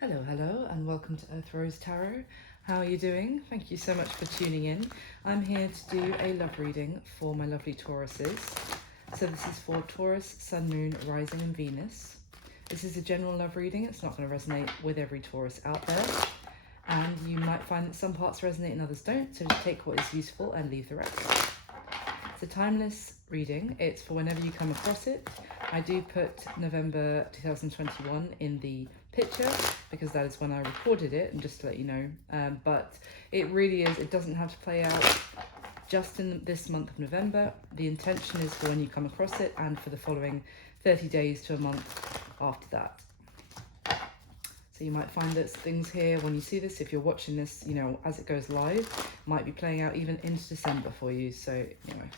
Hello, and welcome to Earth Rose Tarot. How are you doing? Thank you so much for tuning in. I'm here to do a love reading for my lovely Tauruses. So this is for Taurus, Sun, Moon, Rising and Venus. This is a general love reading. It's not going to resonate with every Taurus out there. And you might find that some parts resonate and others don't, so just take what is useful and leave the rest. It's a timeless reading. It's for whenever you come across it. I do put November 2021 in the picture because that is when I recorded it, and just to let you know, but it really is, it doesn't have to play out just in this month of November. The intention is for when you come across it and for the following 30 days to a month after that. So you might find that things here, when you see this, if you're watching this, you know, as it goes live, might be playing out even into December for you. So anyway.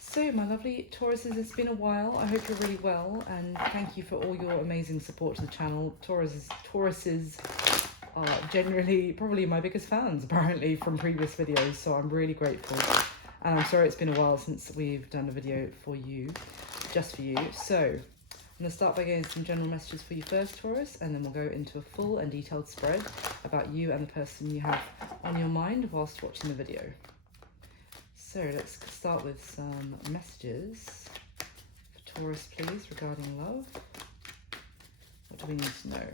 So my lovely Tauruses, it's been a while. I hope you're really well, and thank you for all your amazing support to the channel. Tauruses are generally probably my biggest fans, apparently, from previous videos, so I'm really grateful. And I'm sorry it's been a while since we've done a video for you, just for you. So I'm going to start by getting some general messages for you first, Taurus, and then we'll go into a full and detailed spread about you and the person you have on your mind whilst watching the video. So let's start with some messages for Taurus, please, regarding love. What do we need to know?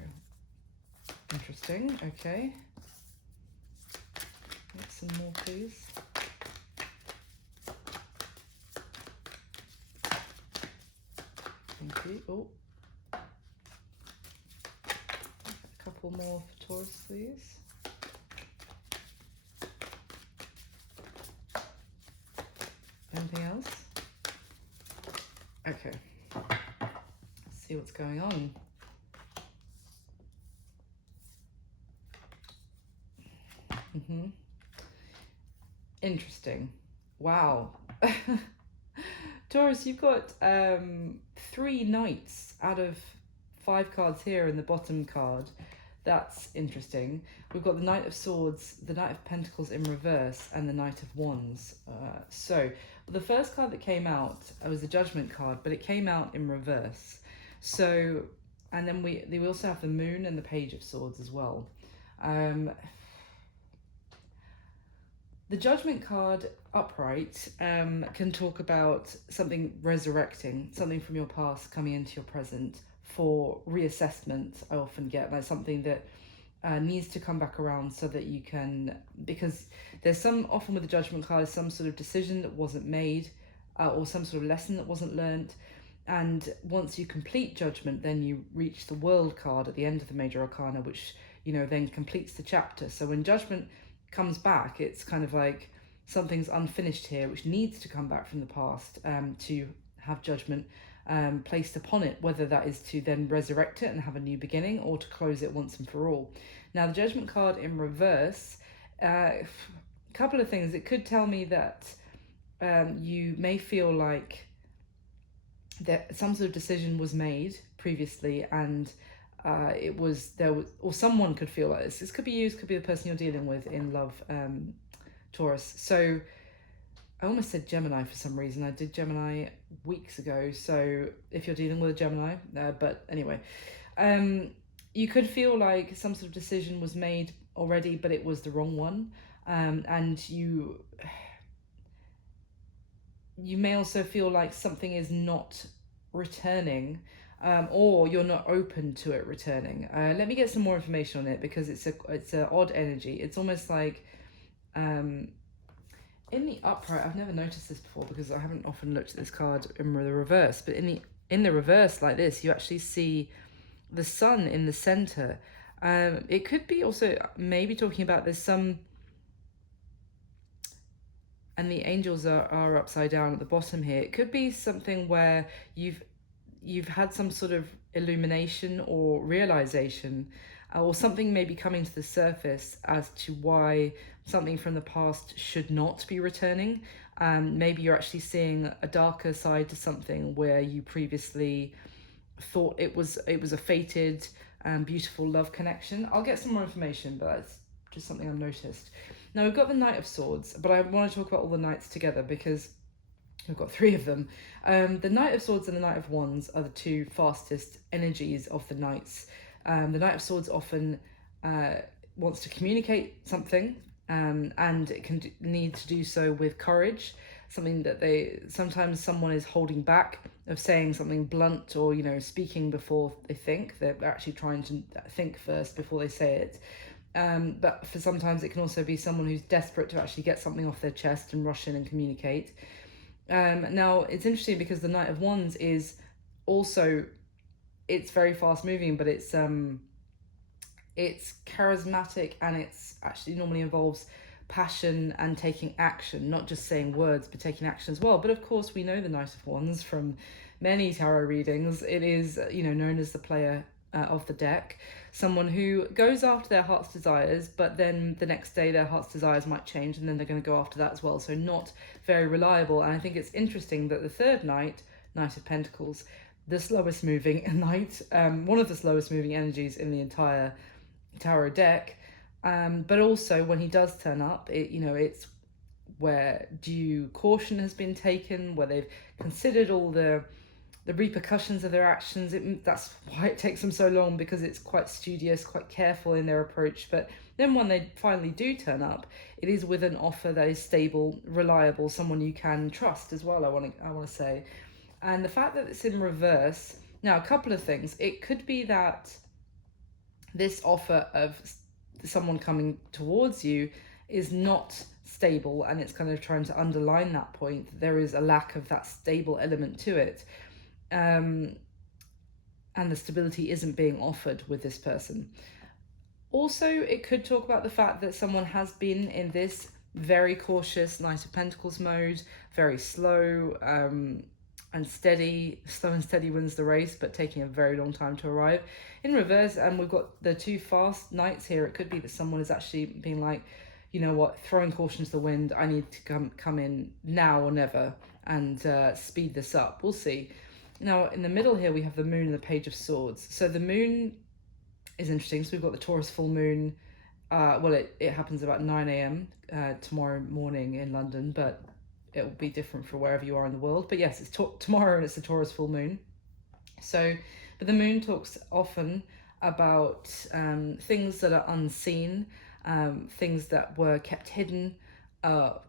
Interesting, okay. Get some more, please. Thank you. Oh, a couple more for Taurus, please. Anything else? Okay. Let's see what's going on. Interesting. Wow. Taurus, you've got 3 knights out of 5 cards here in the bottom card. That's interesting. We've got the Knight of Swords, the Knight of Pentacles in reverse, and the Knight of Wands. So the first card that came out was the Judgment card, but it came out in reverse. So, and then we also have the Moon and the Page of Swords as well. The Judgment card upright can talk about something resurrecting, something from your past coming into your present for reassessment. I often get like something that needs to come back around so that you can, because there's often with the Judgment card, some sort of decision that wasn't made or some sort of lesson that wasn't learnt. And once you complete Judgment, then you reach the World card at the end of the Major Arcana, which, you know, then completes the chapter. So when Judgment comes back, it's kind of like something's unfinished here, which needs to come back from the past to have Judgment placed upon it, whether that is to then resurrect it and have a new beginning or to close it once and for all. Now the Judgment card in reverse, a couple of things. It could tell me that you may feel like that some sort of decision was made previously and or someone could feel like this. This could be you, this could be the person you're dealing with in love, Taurus. So I almost said Gemini for some reason. I did Gemini weeks ago. So if you're dealing with a Gemini, but anyway, you could feel like some sort of decision was made already, but it was the wrong one. And you may also feel like something is not returning, or you're not open to it returning. Let me get some more information on it, because it's an odd energy. It's almost like in the upright, I've never noticed this before because I haven't often looked at this card in the reverse, but in the reverse like this, you actually see the sun in the center. It could be also maybe talking about there's some, and the angels are upside down at the bottom here. It could be something where you've had some sort of illumination or realization, or something may be coming to the surface as to why something from the past should not be returning. Maybe you're actually seeing a darker side to something where you previously thought it was a fated beautiful love connection. I'll get some more information, but it's just something I've noticed. Now we've got the Knight of Swords, but I want to talk about all the knights together because we've got 3 of them. The Knight of Swords and the Knight of Wands are the 2 fastest energies of the knights. The Knight of Swords often wants to communicate something, and it can need to do so with courage, something that sometimes someone is holding back of saying something blunt, or speaking before they think. They're actually trying to think first before they say it. But for sometimes it can also be someone who's desperate to actually get something off their chest and rush in and communicate. Now it's interesting because the Knight of Wands is also, it's very fast moving, but it's charismatic, and it's actually normally involves passion and taking action, not just saying words, but taking action as well. But of course, we know the Knight of Wands from many tarot readings. It is, known as the player of the deck, someone who goes after their heart's desires, but then the next day their heart's desires might change, and then they're going to go after that as well. So not very reliable. And I think it's interesting that the third Knight of Pentacles, the slowest moving knight, one of the slowest moving energies in the entire tarot deck, but also when he does turn up, it's where due caution has been taken, where they've considered all the repercussions of their actions. That's why it takes them so long, because it's quite studious, quite careful in their approach. But then when they finally do turn up, it is with an offer that is stable, reliable, someone you can trust as well, I want to say. And the fact that it's in reverse, now a couple of things. It could be that this offer of someone coming towards you is not stable, and it's kind of trying to underline that point. There is a lack of that stable element to it. And the stability isn't being offered with this person. Also, it could talk about the fact that someone has been in this very cautious Knight of Pentacles mode, very slow and steady. Slow and steady wins the race, but taking a very long time to arrive. In reverse, and we've got the two fast knights here. It could be that someone is actually being like, you know what, throwing caution to the wind. I need to come in now or never, and speed this up. We'll see. Now, in the middle here, we have the moon and the Page of Swords. So the moon is interesting. So we've got the Taurus full moon. It happens about 9 a.m. Tomorrow morning in London, but it will be different for wherever you are in the world. But yes, it's tomorrow, and it's the Taurus full moon. So, but the moon talks often about things that are unseen, things that were kept hidden,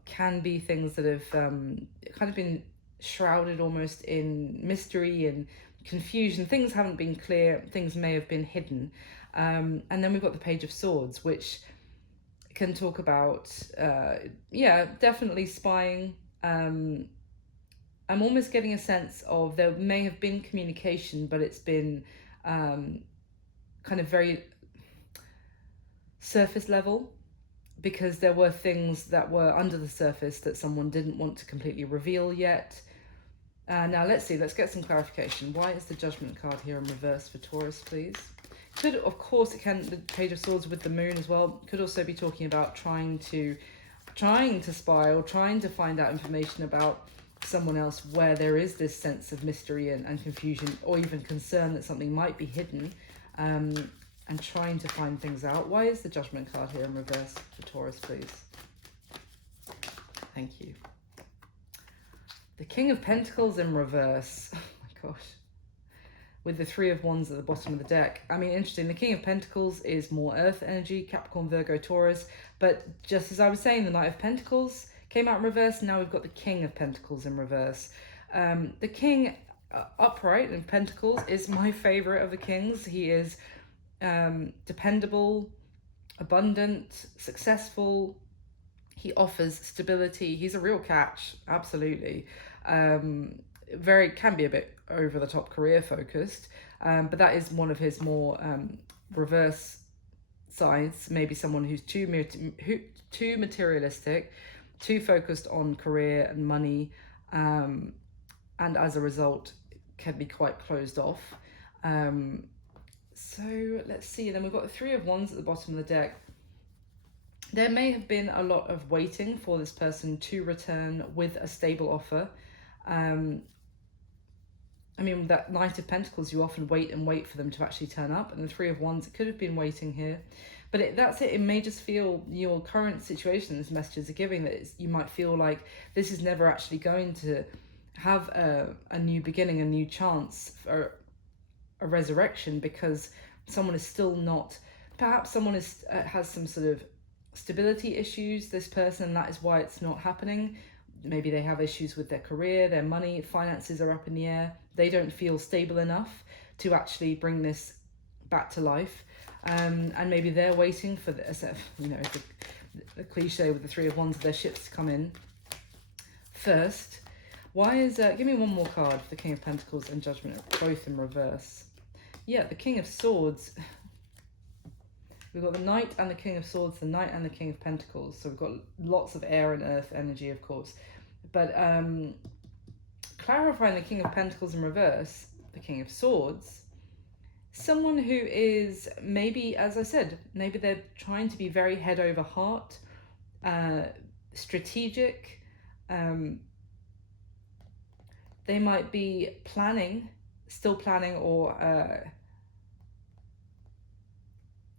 can be things that have kind of been shrouded almost in mystery and confusion. Things haven't been clear, things may have been hidden. And then we've got the Page of Swords, which can talk about, definitely spying. I'm almost getting a sense of there may have been communication, but it's been kind of very surface level, because there were things that were under the surface that someone didn't want to completely reveal yet. Now let's get some clarification. Why is the Judgment card here in reverse for Taurus, please? Of course, the Page of Swords with the moon as well could also be talking about trying to spy, or trying to find out information about someone else where there is this sense of mystery and confusion, or even concern that something might be hidden, and trying to find things out. Why is the Judgment card here in reverse for Taurus, please? Thank you. The King of Pentacles in reverse. Oh my gosh. With the Three of Wands at the bottom of the deck. I mean, interesting. The King of Pentacles is more earth energy, Capricorn, Virgo, Taurus. But just as I was saying, the Knight of Pentacles came out in reverse. Now we've got the King of Pentacles in reverse. The King upright in Pentacles is my favorite of the kings. He is dependable, abundant, successful. He offers stability. He's a real catch, absolutely. Can be a bit over the top career focused, but that is one of his more reverse sides. Maybe someone who's too materialistic, too focused on career and money, and as a result can be quite closed off. So let's see. Then we've got the Three of Wands at the bottom of the deck. There may have been a lot of waiting for this person to return with a stable offer. I mean, that Knight of Pentacles, you often wait and wait for them to actually turn up. And the Three of Wands, it could have been waiting here. But that's it. It may just feel your current situation, these messages are giving, that you might feel like this is never actually going to have a new beginning, a new chance for a resurrection, because someone is still not, perhaps someone is has some sort of stability issues, this person, and that is why it's not happening. Maybe they have issues with their career, their money, finances are up in the air. They don't feel stable enough to actually bring this back to life. And maybe they're waiting for the cliche with the Three of Wands, their ships to come in first. Why is give me one more card for the King of Pentacles and Judgment, both in reverse. Yeah, the King of Swords. We've got the Knight and the King of Swords, the Knight and the King of Pentacles. So we've got lots of air and earth energy, of course. But clarifying the King of Pentacles in reverse, the King of Swords, someone who is maybe, as I said, maybe they're trying to be very head over heart, strategic. They might be still planning, or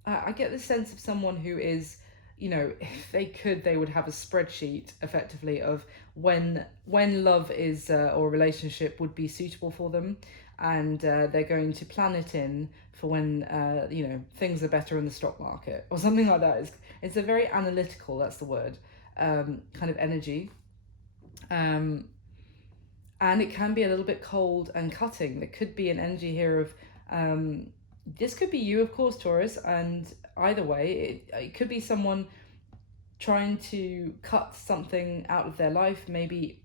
I get the sense of someone who is, if they could, they would have a spreadsheet effectively of when love is or a relationship would be suitable for them, and they're going to plan it in for when things are better in the stock market or something like that. It's a very analytical, that's the word, kind of energy, and it can be a little bit cold and cutting. There could be an energy here of this could be you, of course, Taurus, and either way, it could be someone trying to cut something out of their life, maybe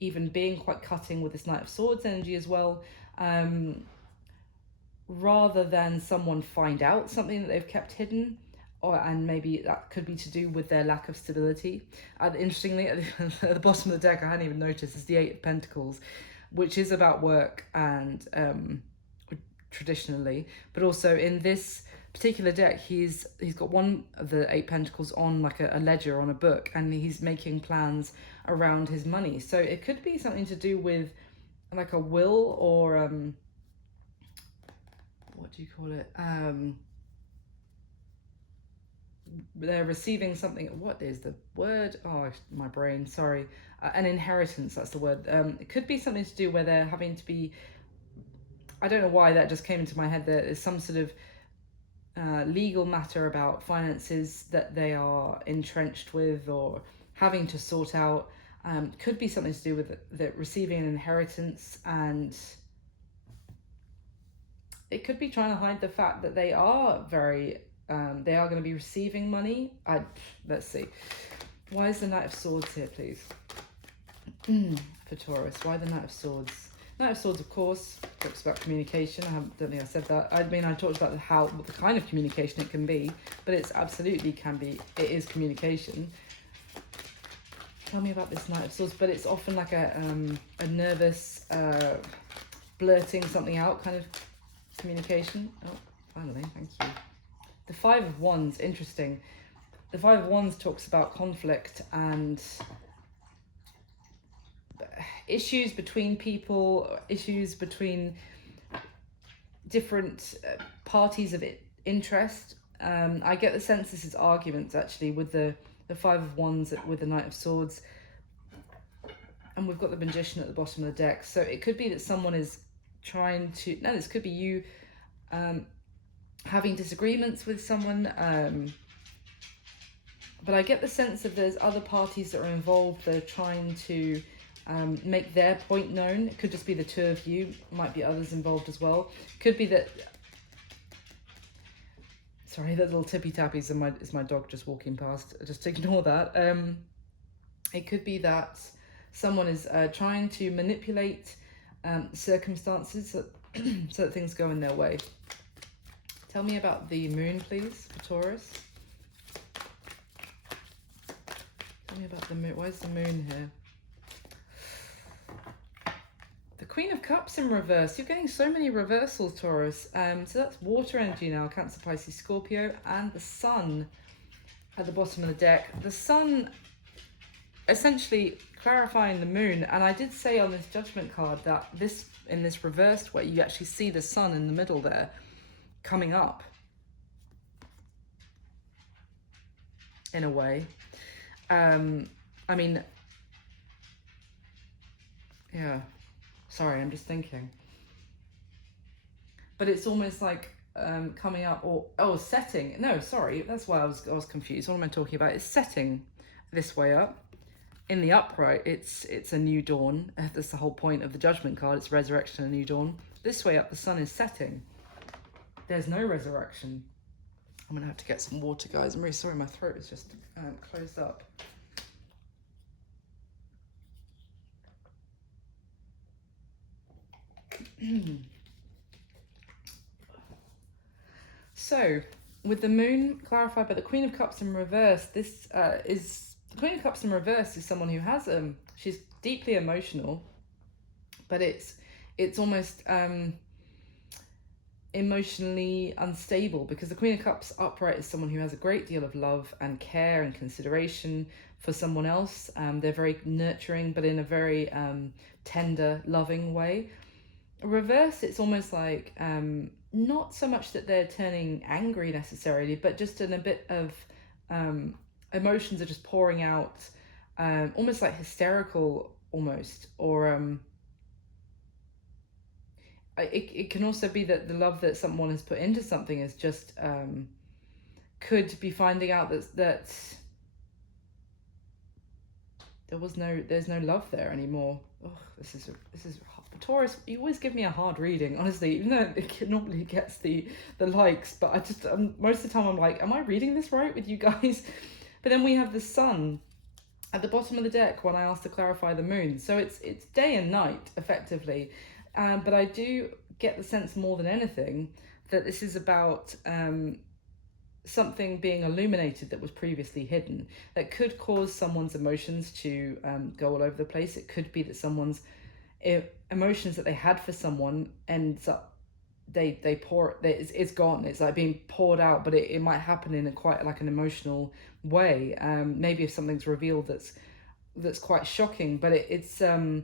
even being quite cutting with this Knight of Swords energy as well, rather than someone find out something that they've kept hidden, and maybe that could be to do with their lack of stability. Interestingly, at the bottom of the deck, I hadn't even noticed, is the Eight of Pentacles, which is about work and traditionally, but also in this particular deck, he's got one of the Eight Pentacles on like a ledger on a book, and he's making plans around his money. So it could be something to do with like a will, or what do you call it, they're receiving something. What is the word? Oh, my brain, sorry. An inheritance, that's the word. It could be something to do where they're having to be, I don't know why that just came into my head. There is some sort of legal matter about finances that they are entrenched with or having to sort out. Could be something to do with the receiving an inheritance, and it could be trying to hide the fact that they are they are going to be receiving money. Let's see. Why is the Knight of Swords here, please? For Taurus, why the Knight of Swords? Knight of Swords, of course, talks about communication. Don't think I said that. I mean, I talked about what the kind of communication it can be, but it's absolutely it is communication. Tell me about this Knight of Swords, but it's often like a nervous, blurting something out kind of communication. Oh, finally, thank you. The Five of Wands, interesting. The Five of Wands talks about conflict and issues between people, issues between different parties of interest. I get the sense this is arguments actually with the Five of Wands with the Knight of Swords, and we've got the Magician at the bottom of the deck. So it could be that someone is trying to, no, this could be you having disagreements with someone, but I get the sense that there's other parties that are involved that are trying to make their point known. It could just be the two of you, might be others involved as well. Could be that, sorry, that little tippy tappies is my dog just walking past, just ignore that. It could be that someone is trying to manipulate circumstances so that things go in their way. Tell me about the moon, please, for Taurus. Tell me about the moon. Why is the moon here? The Queen of Cups in reverse. You're getting so many reversals, Taurus. So that's water energy now. Cancer, Pisces, Scorpio. And the Sun at the bottom of the deck. The Sun essentially clarifying the moon. And I did say on this Judgment card that in this reversed way, you actually see the Sun in the middle there coming up in a way. I mean, yeah, sorry, I'm just thinking. But it's almost like coming up, or setting. No, sorry, that's why I was confused. What am I talking about? It's setting this way up. In the upright, it's a new dawn. That's the whole point of the Judgment card. It's resurrection and a new dawn. This way up, the sun is setting. There's no resurrection. I'm gonna have to get some water, guys. I'm really sorry, my throat is just closed up. So, with the moon clarified by the Queen of Cups in reverse, this is the Queen of Cups in reverse is someone who has she's deeply emotional, but it's almost emotionally unstable, because the Queen of Cups upright is someone who has a great deal of love and care and consideration for someone else. They're very nurturing, but in a very tender, loving way. Reverse, it's almost like not so much that they're turning angry necessarily, but just in a bit of emotions are just pouring out, almost like hysterical almost, or it can also be that the love that someone has put into something is just could be finding out that there's no love there anymore. Oh, this is Taurus, you always give me a hard reading, honestly, even though it normally gets the likes, but I just most of the time I'm like, am I reading this right with you guys? But then we have the sun at the bottom of the deck when I asked to clarify the moon, so it's day and night effectively, but I do get the sense more than anything that this is about something being illuminated that was previously hidden, that could cause someone's emotions to go all over the place. It could be that someone's emotions that they had for someone ends up it's gone. It's like being poured out, but it might happen in a quite like an emotional way. Maybe if something's revealed that's quite shocking, but it's I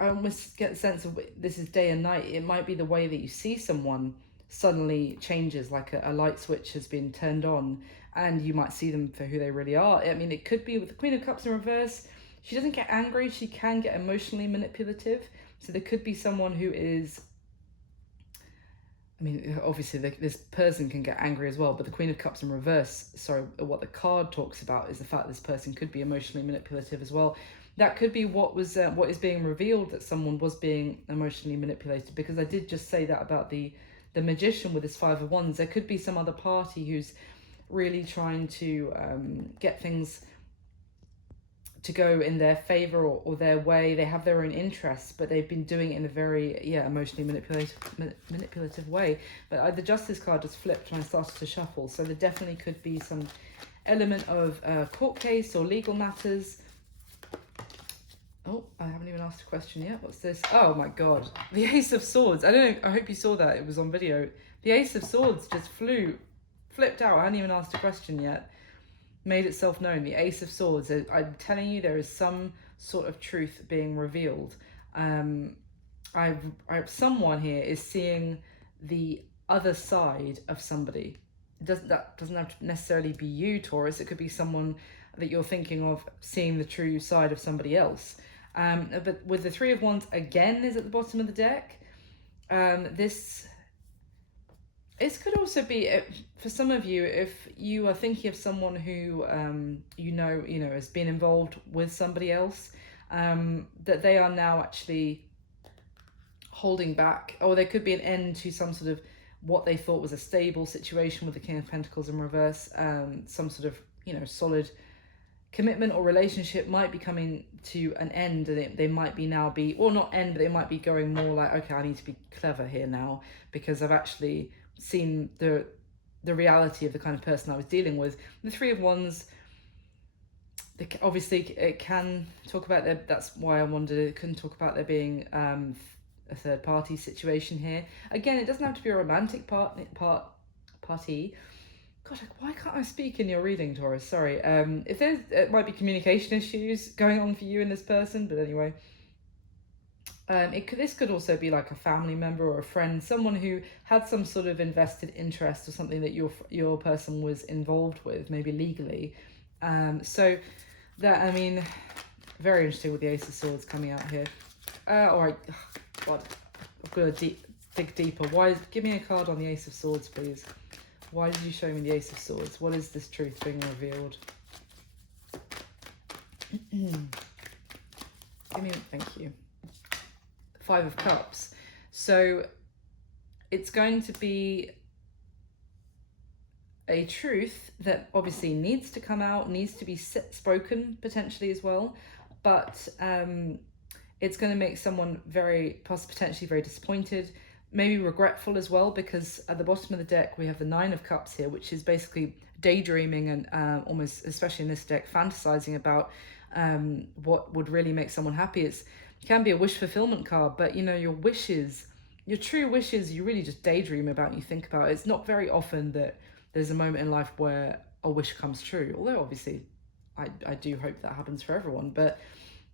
almost get the sense of this is day and night. It might be the way that you see someone suddenly changes, like a light switch has been turned on, and you might see them for who they really are. I mean, it could be with the Queen of Cups in reverse. She doesn't get angry, she can get emotionally manipulative. So there could be someone who is, I mean, obviously this person can get angry as well, but the Queen of Cups in reverse, sorry, what the card talks about is the fact this person could be emotionally manipulative as well. That could be what is being revealed, that someone was being emotionally manipulated, because I did just say that about the Magician with his Five of Wands. There could be some other party who's really trying to get things to go in their favor or their way. They have their own interests, but they've been doing it in a very emotionally manipulative way. But the Justice card just flipped when I started to shuffle, so there definitely could be some element of court case or legal matters. Oh, I haven't even asked a question yet. What's this? Oh my god, the Ace of Swords. I don't know, I hope you saw that, it was on video. The Ace of Swords just flipped out. I hadn't even asked a question yet. Made itself known. The Ace of Swords. I'm telling you, there is some sort of truth being revealed. Someone here is seeing the other side of somebody. That doesn't have to necessarily be you, Taurus. It could be someone that you're thinking of seeing the true side of somebody else. But with the Three of Wands again is at the bottom of the deck. This could also be, for some of you, if you are thinking of someone who you know has been involved with somebody else, that they are now actually holding back, or there could be an end to some sort of what they thought was a stable situation with the King of Pentacles in reverse. Some sort of solid commitment or relationship might be coming to an end, and they might be now be, or not end, but they might be going more like, okay, I need to be clever here now, because I've actually seen the reality of the kind of person I was dealing with. The Three of Wands, obviously it can talk about their, that's why I wondered, it couldn't talk about there being a third party situation here. Again, it doesn't have to be a romantic party. God, why can't I speak in your reading, Taurus? Sorry. If it might be communication issues going on for you and this person, but anyway. This could also be like a family member or a friend, someone who had some sort of invested interest or something that your person was involved with, maybe legally. So that, I mean, very interesting with the Ace of Swords coming out here. All right, God, I've got a dig deeper. Give me a card on the Ace of Swords, please. Why did you show me the Ace of Swords? What is this truth being revealed? Thank you. Five of Cups. So it's going to be a truth that obviously needs to come out, needs to be spoken potentially as well, but it's going to make someone potentially very disappointed, maybe regretful as well, because at the bottom of the deck we have the Nine of Cups here, which is basically daydreaming and almost, especially in this deck, fantasizing about what would really make someone happy. It can be a wish fulfillment card, but you know, your wishes, your true wishes, you really just daydream about and you think about. It's not very often that there's a moment in life where a wish comes true, although obviously I do hope that happens for everyone. But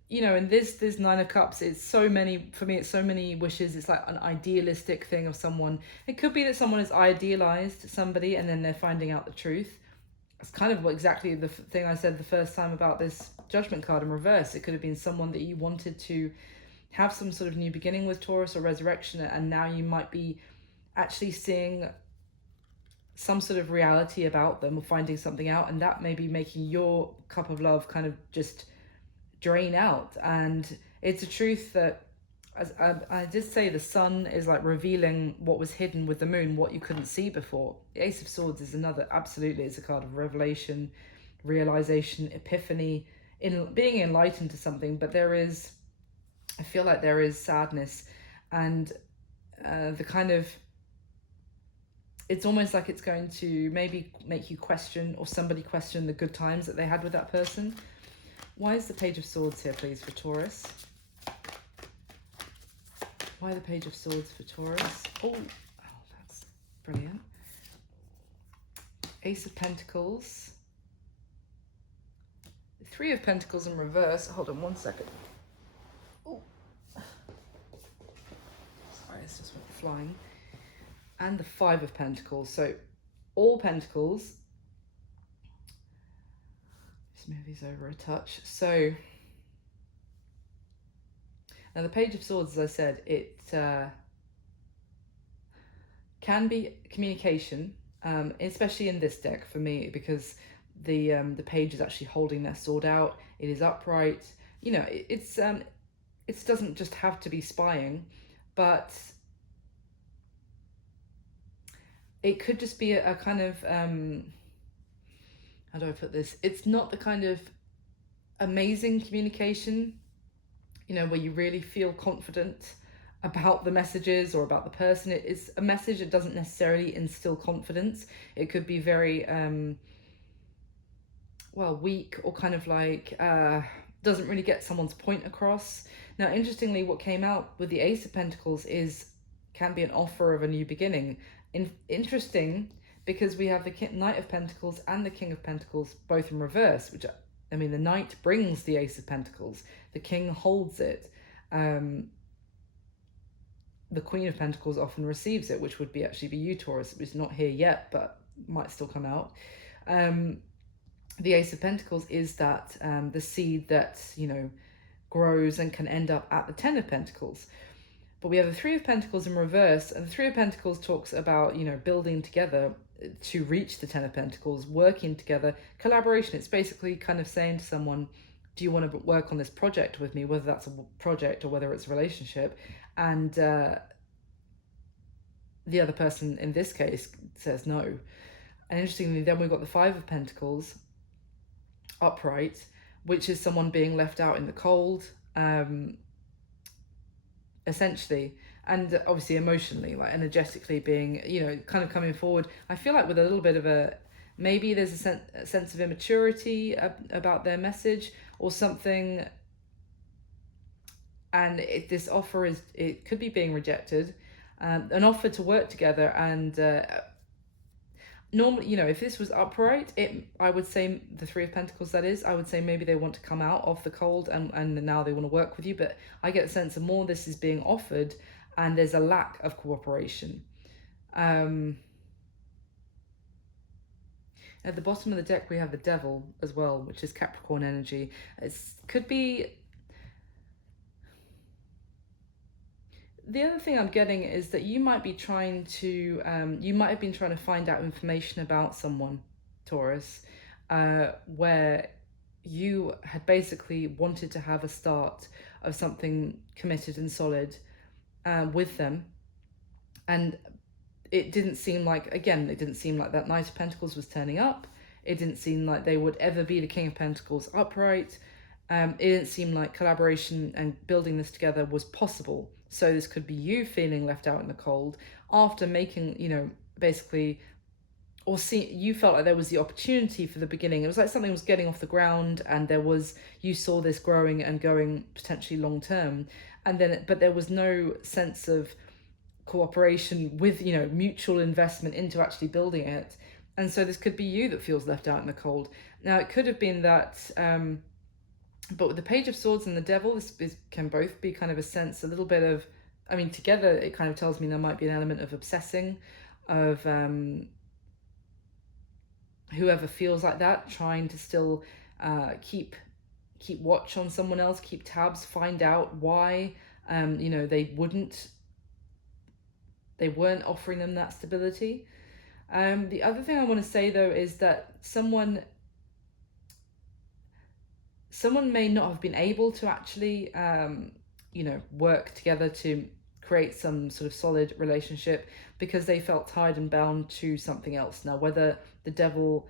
you know, in this Nine of Cups, it's so many, for me, it's so many wishes. It's like an idealistic thing of someone. It could be that someone has idealized somebody and then they're finding out the truth. It's kind of exactly the thing I said the first time about this Judgment card in reverse. It could have been someone that you wanted to have some sort of new beginning with, Taurus, or resurrection, and now you might be actually seeing some sort of reality about them or finding something out, and that may be making your cup of love kind of just drain out. And it's a truth that, as I did say, the sun is like revealing what was hidden with the moon, what you couldn't see before. The Ace of Swords is another, absolutely, it's a card of revelation, realization, epiphany, in being enlightened to something. But I feel like there is sadness and the kind of, it's almost like it's going to maybe make you question, or somebody question, the good times that they had with that person. Why is the Page of Swords here, please, for Taurus? Why the Page of Swords for Taurus? Oh, that's brilliant. Ace of Pentacles. Three of Pentacles in reverse. Hold on one second. Oh, sorry, it's just went flying. And the Five of Pentacles. So all Pentacles. Just move these over a touch. So now the Page of Swords, as I said, it can be communication, especially in this deck for me, because the page is actually holding their sword out. It is upright. You know, it doesn't just have to be spying, but it could just be a kind of, how do I put this? It's not the kind of amazing communication, you know, where you really feel confident about the messages or about the person. It is a message that doesn't necessarily instill confidence. It could be very, well, weak, or kind of like, doesn't really get someone's point across. Now, interestingly, what came out with the Ace of Pentacles can be an offer of a new beginning. Interesting, because we have the Knight of Pentacles and the King of Pentacles both in reverse, which, I mean, the Knight brings the Ace of Pentacles, the King holds it, the Queen of Pentacles often receives it, which would actually be you, Taurus. It's not here yet, but might still come out. The Ace of Pentacles is that the seed that, you know, grows and can end up at the Ten of Pentacles. But we have the Three of Pentacles in reverse, and the Three of Pentacles talks about, you know, building together to reach the Ten of Pentacles, working together, collaboration. It's basically kind of saying to someone, do you want to work on this project with me, whether that's a project or whether it's a relationship? And the other person in this case says no. And interestingly, then we've got the Five of Pentacles upright, which is someone being left out in the cold, essentially, and obviously emotionally, like energetically being, you know, kind of coming forward. I feel like with a little bit of maybe there's a sense of immaturity about their message or something, and this offer it could be being rejected, an offer to work together. And normally, you know, if this was upright, I would say the Three of Pentacles, that is, I would say maybe they want to come out of the cold and now they want to work with you. But I get a sense of more this is being offered and there's a lack of cooperation. At the bottom of the deck we have the Devil as well, which is Capricorn energy. Could be the other thing I'm getting is that you might be trying to, you might have been trying to find out information about someone, Taurus, where you had basically wanted to have a start of something committed and solid with them. And it didn't seem like, again, it didn't seem like that Knight of Pentacles was turning up. It didn't seem like they would ever be the King of Pentacles upright. It didn't seem like collaboration and building this together was possible. So this could be you feeling left out in the cold after making, you know, basically, or see, you felt like there was the opportunity for the beginning. It was like something was getting off the ground, and there was, you saw this growing and going potentially long term, and then, but there was no sense of cooperation with, you know, mutual investment into actually building it. And so this could be you that feels left out in the cold. Now it could have been that, but with the Page of Swords and the Devil, this can both be kind of a sense, a little bit of, I mean, together it kind of tells me there might be an element of obsessing, of whoever feels like that, trying to still keep watch on someone else, keep tabs, find out why, you know, they weren't offering them that stability. The other thing I want to say though is that someone may not have been able to actually, you know, work together to create some sort of solid relationship because they felt tied and bound to something else. Now, whether the Devil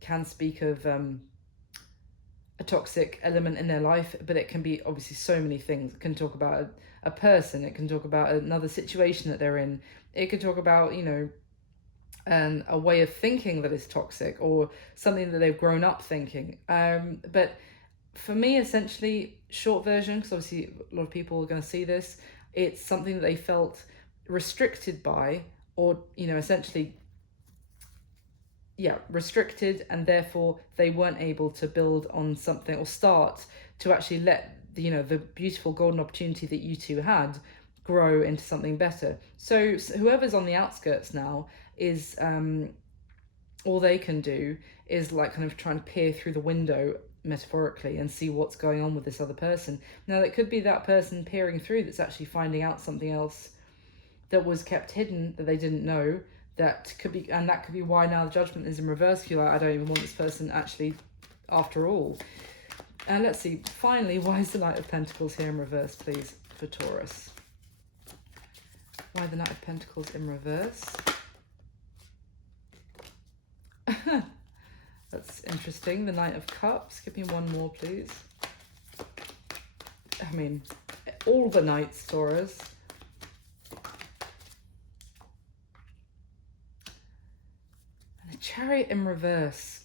can speak of a toxic element in their life, but it can be obviously so many things. It can talk about a person, it can talk about another situation that they're in, it could talk about, you know, a way of thinking that is toxic, or something that they've grown up thinking. But for me, essentially, short version, because obviously a lot of people are going to see this, it's something that they felt restricted by, or, you know, essentially, yeah, restricted, and therefore they weren't able to build on something or start to actually let, you know, the beautiful golden opportunity that you two had grow into something better. So whoever's on the outskirts now is, all they can do is like kind of try and peer through the window, metaphorically, and see what's going on with this other person. Now that could be that person peering through that's actually finding out something else that was kept hidden, that they didn't know. That could be, and that could be why now the Judgment is in reverse. You're like, I don't even want this person actually after all. And let's see, finally, why is the Knight of Pentacles here in reverse, please, for Taurus? Why the Knight of Pentacles in reverse? That's interesting. The Knight of Cups. Give me one more, please. I mean, all the Knights, Taurus. And the Chariot in reverse.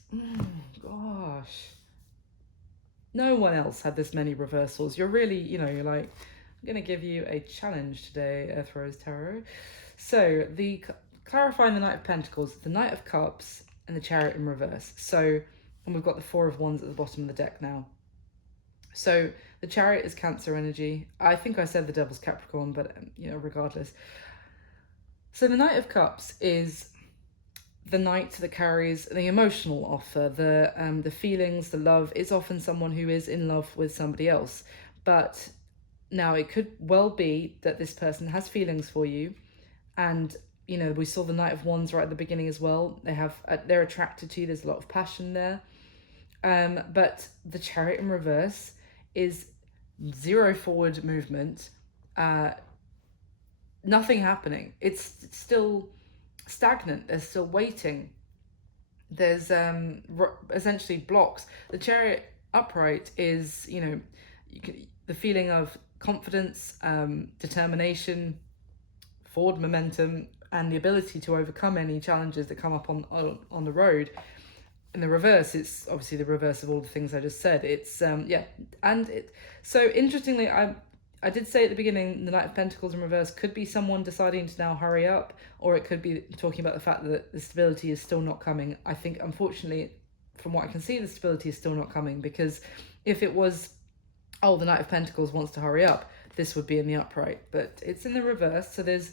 Gosh. No one else had this many reversals. You're really, you know, you're like, I'm going to give you a challenge today, Earth Rose Tarot. So, clarifying the Knight of Pentacles, the Knight of Cups, and the Chariot in reverse. So, and we've got the Four of Wands at the bottom of the deck now. So the Chariot is Cancer energy. I think I said the Devil's Capricorn, but you know, regardless. So the Knight of Cups is the knight that carries the emotional offer, the feelings, the love. It's often someone who is in love with somebody else. But now it could well be that this person has feelings for you, and you know, we saw the Knight of Wands right at the beginning as well. They're attracted to you. There's a lot of passion there. But the Chariot in reverse is zero forward movement. Nothing happening. It's still stagnant. There's still waiting. There's essentially blocks. The Chariot upright is, you know, the feeling of confidence, determination, forward momentum, and the ability to overcome any challenges that come up on the road. In the reverse, it's obviously the reverse of all the things I just said. It's yeah, and it. So interestingly, I did say at the beginning, the Knight of Pentacles in reverse could be someone deciding to now hurry up, or it could be talking about the fact that the stability is still not coming. I think, unfortunately, from what I can see, the stability is still not coming, because if it was, oh, the Knight of Pentacles wants to hurry up, this would be in the upright, but it's in the reverse. So there's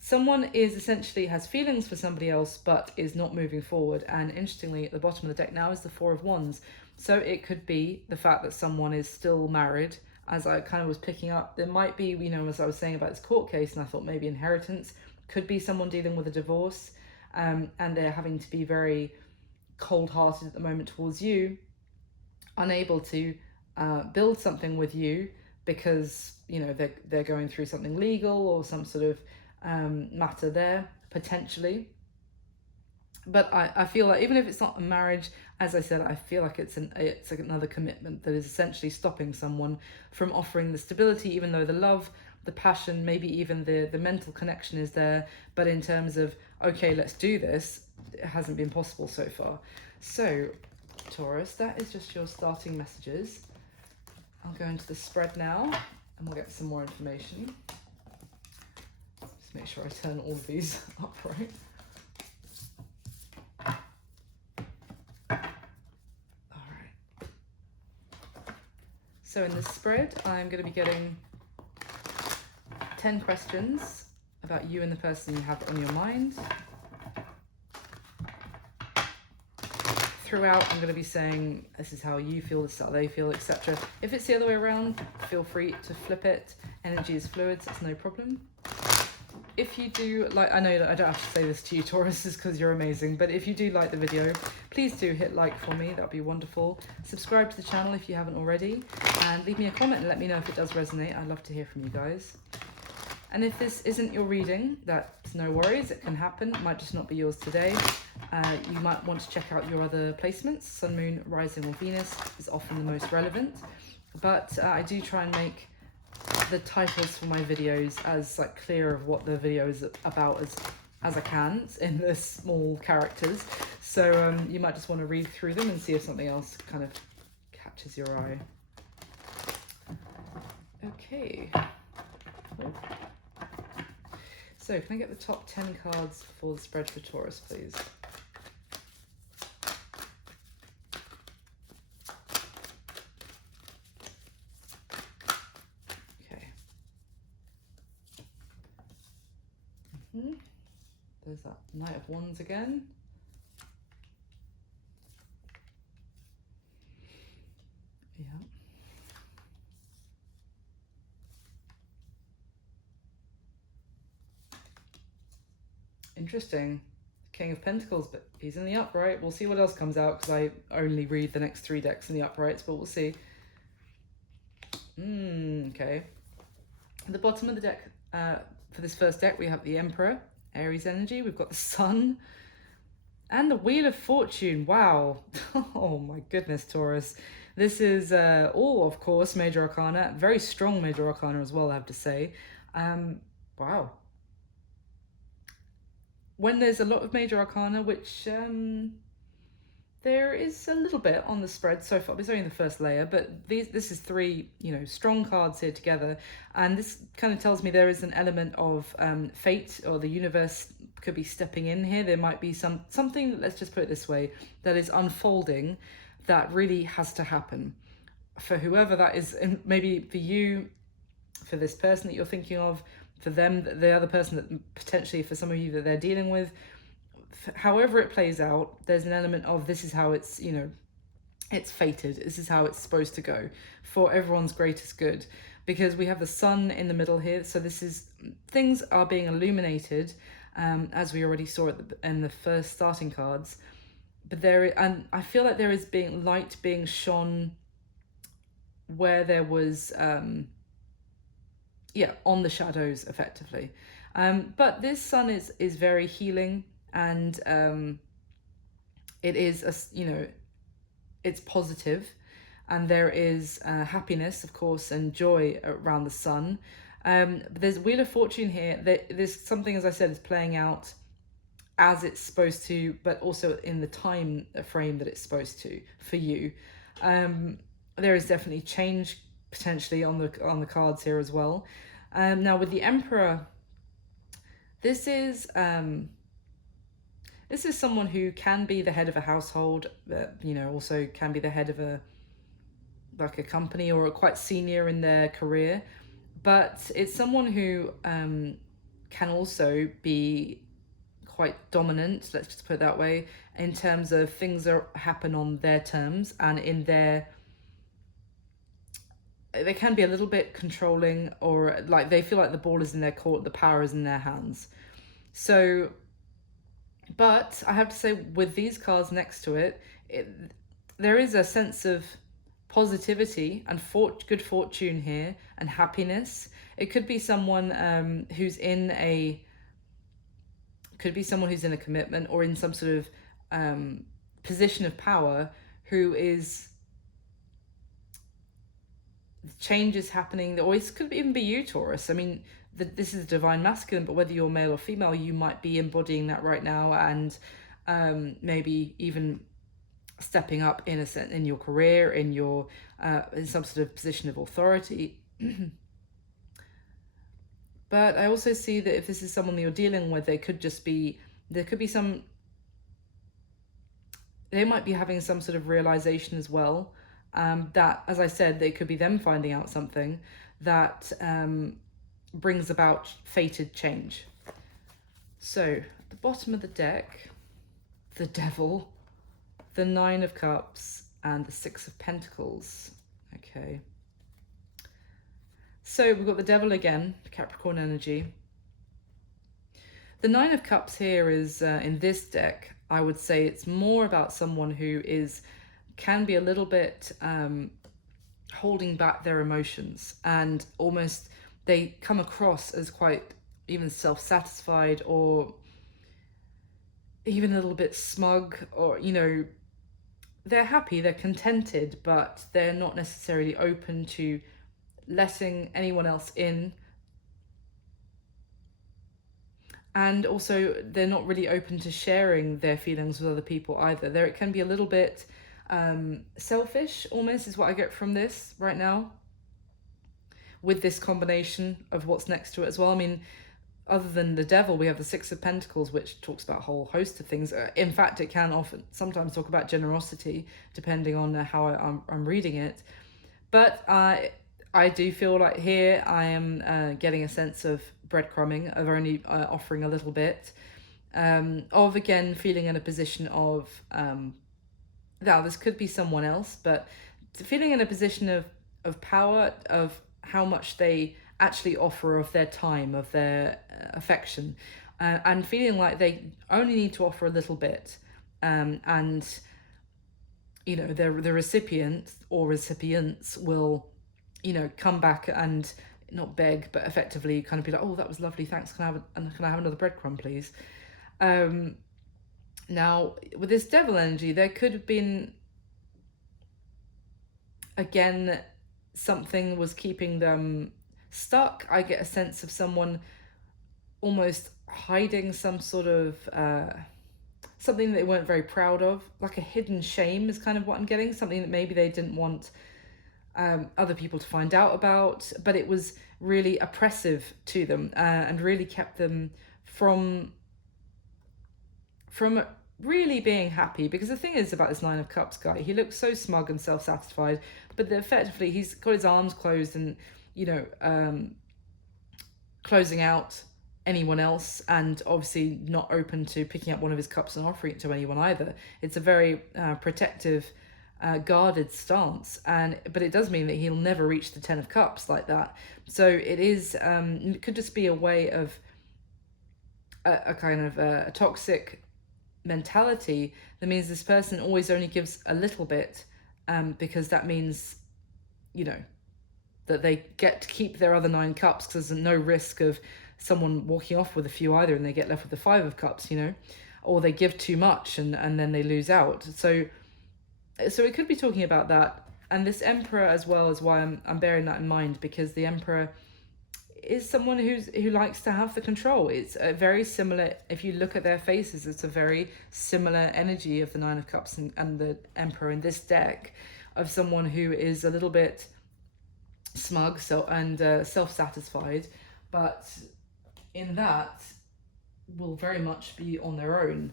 someone is essentially has feelings for somebody else, but is not moving forward. And interestingly, at the bottom of the deck now is the Four of Wands. So it could be the fact that someone is still married, as I kind of was picking up, there might be, you know, as I was saying about this court case, and I thought maybe inheritance, could be someone dealing with a divorce, and they're having to be very cold-hearted at the moment towards you, unable to build something with you because, you know, they're going through something legal or some sort of matter there, potentially. But I feel like even if it's not a marriage, as I said, I feel like it's another commitment that is essentially stopping someone from offering the stability, even though the love, the passion, maybe even the mental connection is there. But in terms of, okay, let's do this, it hasn't been possible so far. So, Taurus, that is just your starting messages. I'll go into the spread now and we'll get some more information. Just make sure I turn all of these upright. So in this spread, I'm going to be getting 10 questions about you and the person you have on your mind. Throughout, I'm going to be saying, this is how you feel, this is how they feel, etc. If it's the other way around, feel free to flip it. Energy is fluid, so it's no problem. If you do like, I know I don't have to say this to you, Tauruses, because you're amazing, but if you do like the video, please do hit like for me, that'd be wonderful. Subscribe to the channel if you haven't already, and leave me a comment and let me know if it does resonate. I'd love to hear from you guys. And if this isn't your reading, that's no worries, it can happen. It might just not be yours today. You might want to check out your other placements. Sun, Moon, Rising, or Venus is often the most relevant, but I do try and make the titles for my videos as like clear of what the video is about as I can in the small characters. So you might just want to read through them and see if something else kind of catches your eye. Okay. So can I get the top 10 cards for the spread for Taurus, please? There's that Knight of Wands again. Yeah. Interesting. King of Pentacles, but he's in the upright. We'll see what else comes out because I only read the next 3 decks in the uprights, but we'll see. Okay. At the bottom of the deck, for this first deck, we have the Emperor, Aries energy. We've got the Sun and the Wheel of Fortune. Wow. Oh my goodness, Taurus. This is all, of course, Major Arcana. Very strong Major Arcana as well, I have to say. Wow. When there's a lot of Major Arcana, which there is a little bit on the spread so far. It's only the first layer, but this is 3, you know, strong cards here together. And this kind of tells me there is an element of fate, or the universe could be stepping in here. There might be something, let's just put it this way, that is unfolding that really has to happen. For whoever that is, and maybe for you, for this person that you're thinking of, for them, the other person that potentially for some of you that they're dealing with, however it plays out, there's an element of this is how it's, you know, it's fated. This is how it's supposed to go for everyone's greatest good, because we have the Sun in the middle here. So this is, things are being illuminated, as we already saw in the first starting cards. But and I feel like there is light being shone where there was, on the shadows, effectively. But this Sun is very healing. And it is, it's positive, and there is happiness, of course, and joy around the Sun. But there's Wheel of Fortune here. There's something, as I said, is playing out as it's supposed to, but also in the time frame that it's supposed to for you. There is definitely change potentially on the cards here as well. Now with the Emperor, this is someone who can be the head of a household, also can be the head of a company, or quite senior in their career. But it's someone who can also be quite dominant, let's just put it that way, in terms of things that happen on their terms and in their they can be a little bit controlling, or like they feel like the ball is in their court, the power is in their hands. So, but I have to say, with these cards next to it, there is a sense of positivity and good fortune here and happiness. It could be someone who's in a commitment or in some sort of position of power, who is change is happening, or it could even be you, Taurus. I mean, this is divine masculine, but whether you're male or female, you might be embodying that right now, and maybe even stepping up in a sense in your career, in your in some sort of position of authority. But I also see that if this is someone that you're dealing with, there could be they might be having some sort of realization as well, that, as I said, they could be them finding out something that brings about fated change. So at the bottom of the deck, the Devil, the Nine of Cups, and the Six of Pentacles. Okay. So we've got the Devil again, Capricorn energy. The Nine of Cups here is, in this deck, I would say it's more about someone who can be a little bit holding back their emotions, and almost they come across as quite even self-satisfied, or even a little bit smug, or, you know, they're happy, they're contented, but they're not necessarily open to letting anyone else in. And also, they're not really open to sharing their feelings with other people either. There, it can be a little bit selfish, almost, is what I get from this right now, with this combination of what's next to it as well. I mean, other than the Devil, we have the Six of Pentacles, which talks about a whole host of things. In fact, it can sometimes talk about generosity, depending on how I'm reading it. But I do feel like here I am getting a sense of breadcrumbing, of only offering a little bit, of, again, feeling in a position of, now this could be someone else, but feeling in a position of power, of how much they actually offer of their time, of their affection, and feeling like they only need to offer a little bit, and, you know, the recipient or recipients will, you know, come back and not beg, but effectively kind of be like, oh, that was lovely, thanks, can I have another breadcrumb, please? Now, with this Devil energy, there could have been, again, something was keeping them stuck. I get a sense of someone almost hiding some sort of something that they weren't very proud of, like a hidden shame is kind of what I'm getting, something that maybe they didn't want other people to find out about, but it was really oppressive to them, and really kept them from really being happy. Because the thing is about this Nine of Cups guy, he looks so smug and self-satisfied, but effectively he's got his arms closed and, you know, closing out anyone else, and obviously not open to picking up one of his cups and offering it to anyone either. It's a very protective, guarded stance, but it does mean that he'll never reach the Ten of Cups like that. So it is, it could just be a way of a kind of a toxic mentality that means this person always only gives a little bit, because that means, you know, that they get to keep their other 9 cups, because there's no risk of someone walking off with a few either and they get left with the 5 of cups, you know, or they give too much and then they lose out. So it could be talking about that. And this Emperor as well is why I'm bearing that in mind, because the Emperor is someone who likes to have the control. It's a very similar, if you look at their faces, it's a very similar energy of the Nine of Cups and the Emperor in this deck, of someone who is a little bit smug and self-satisfied, but in that will very much be on their own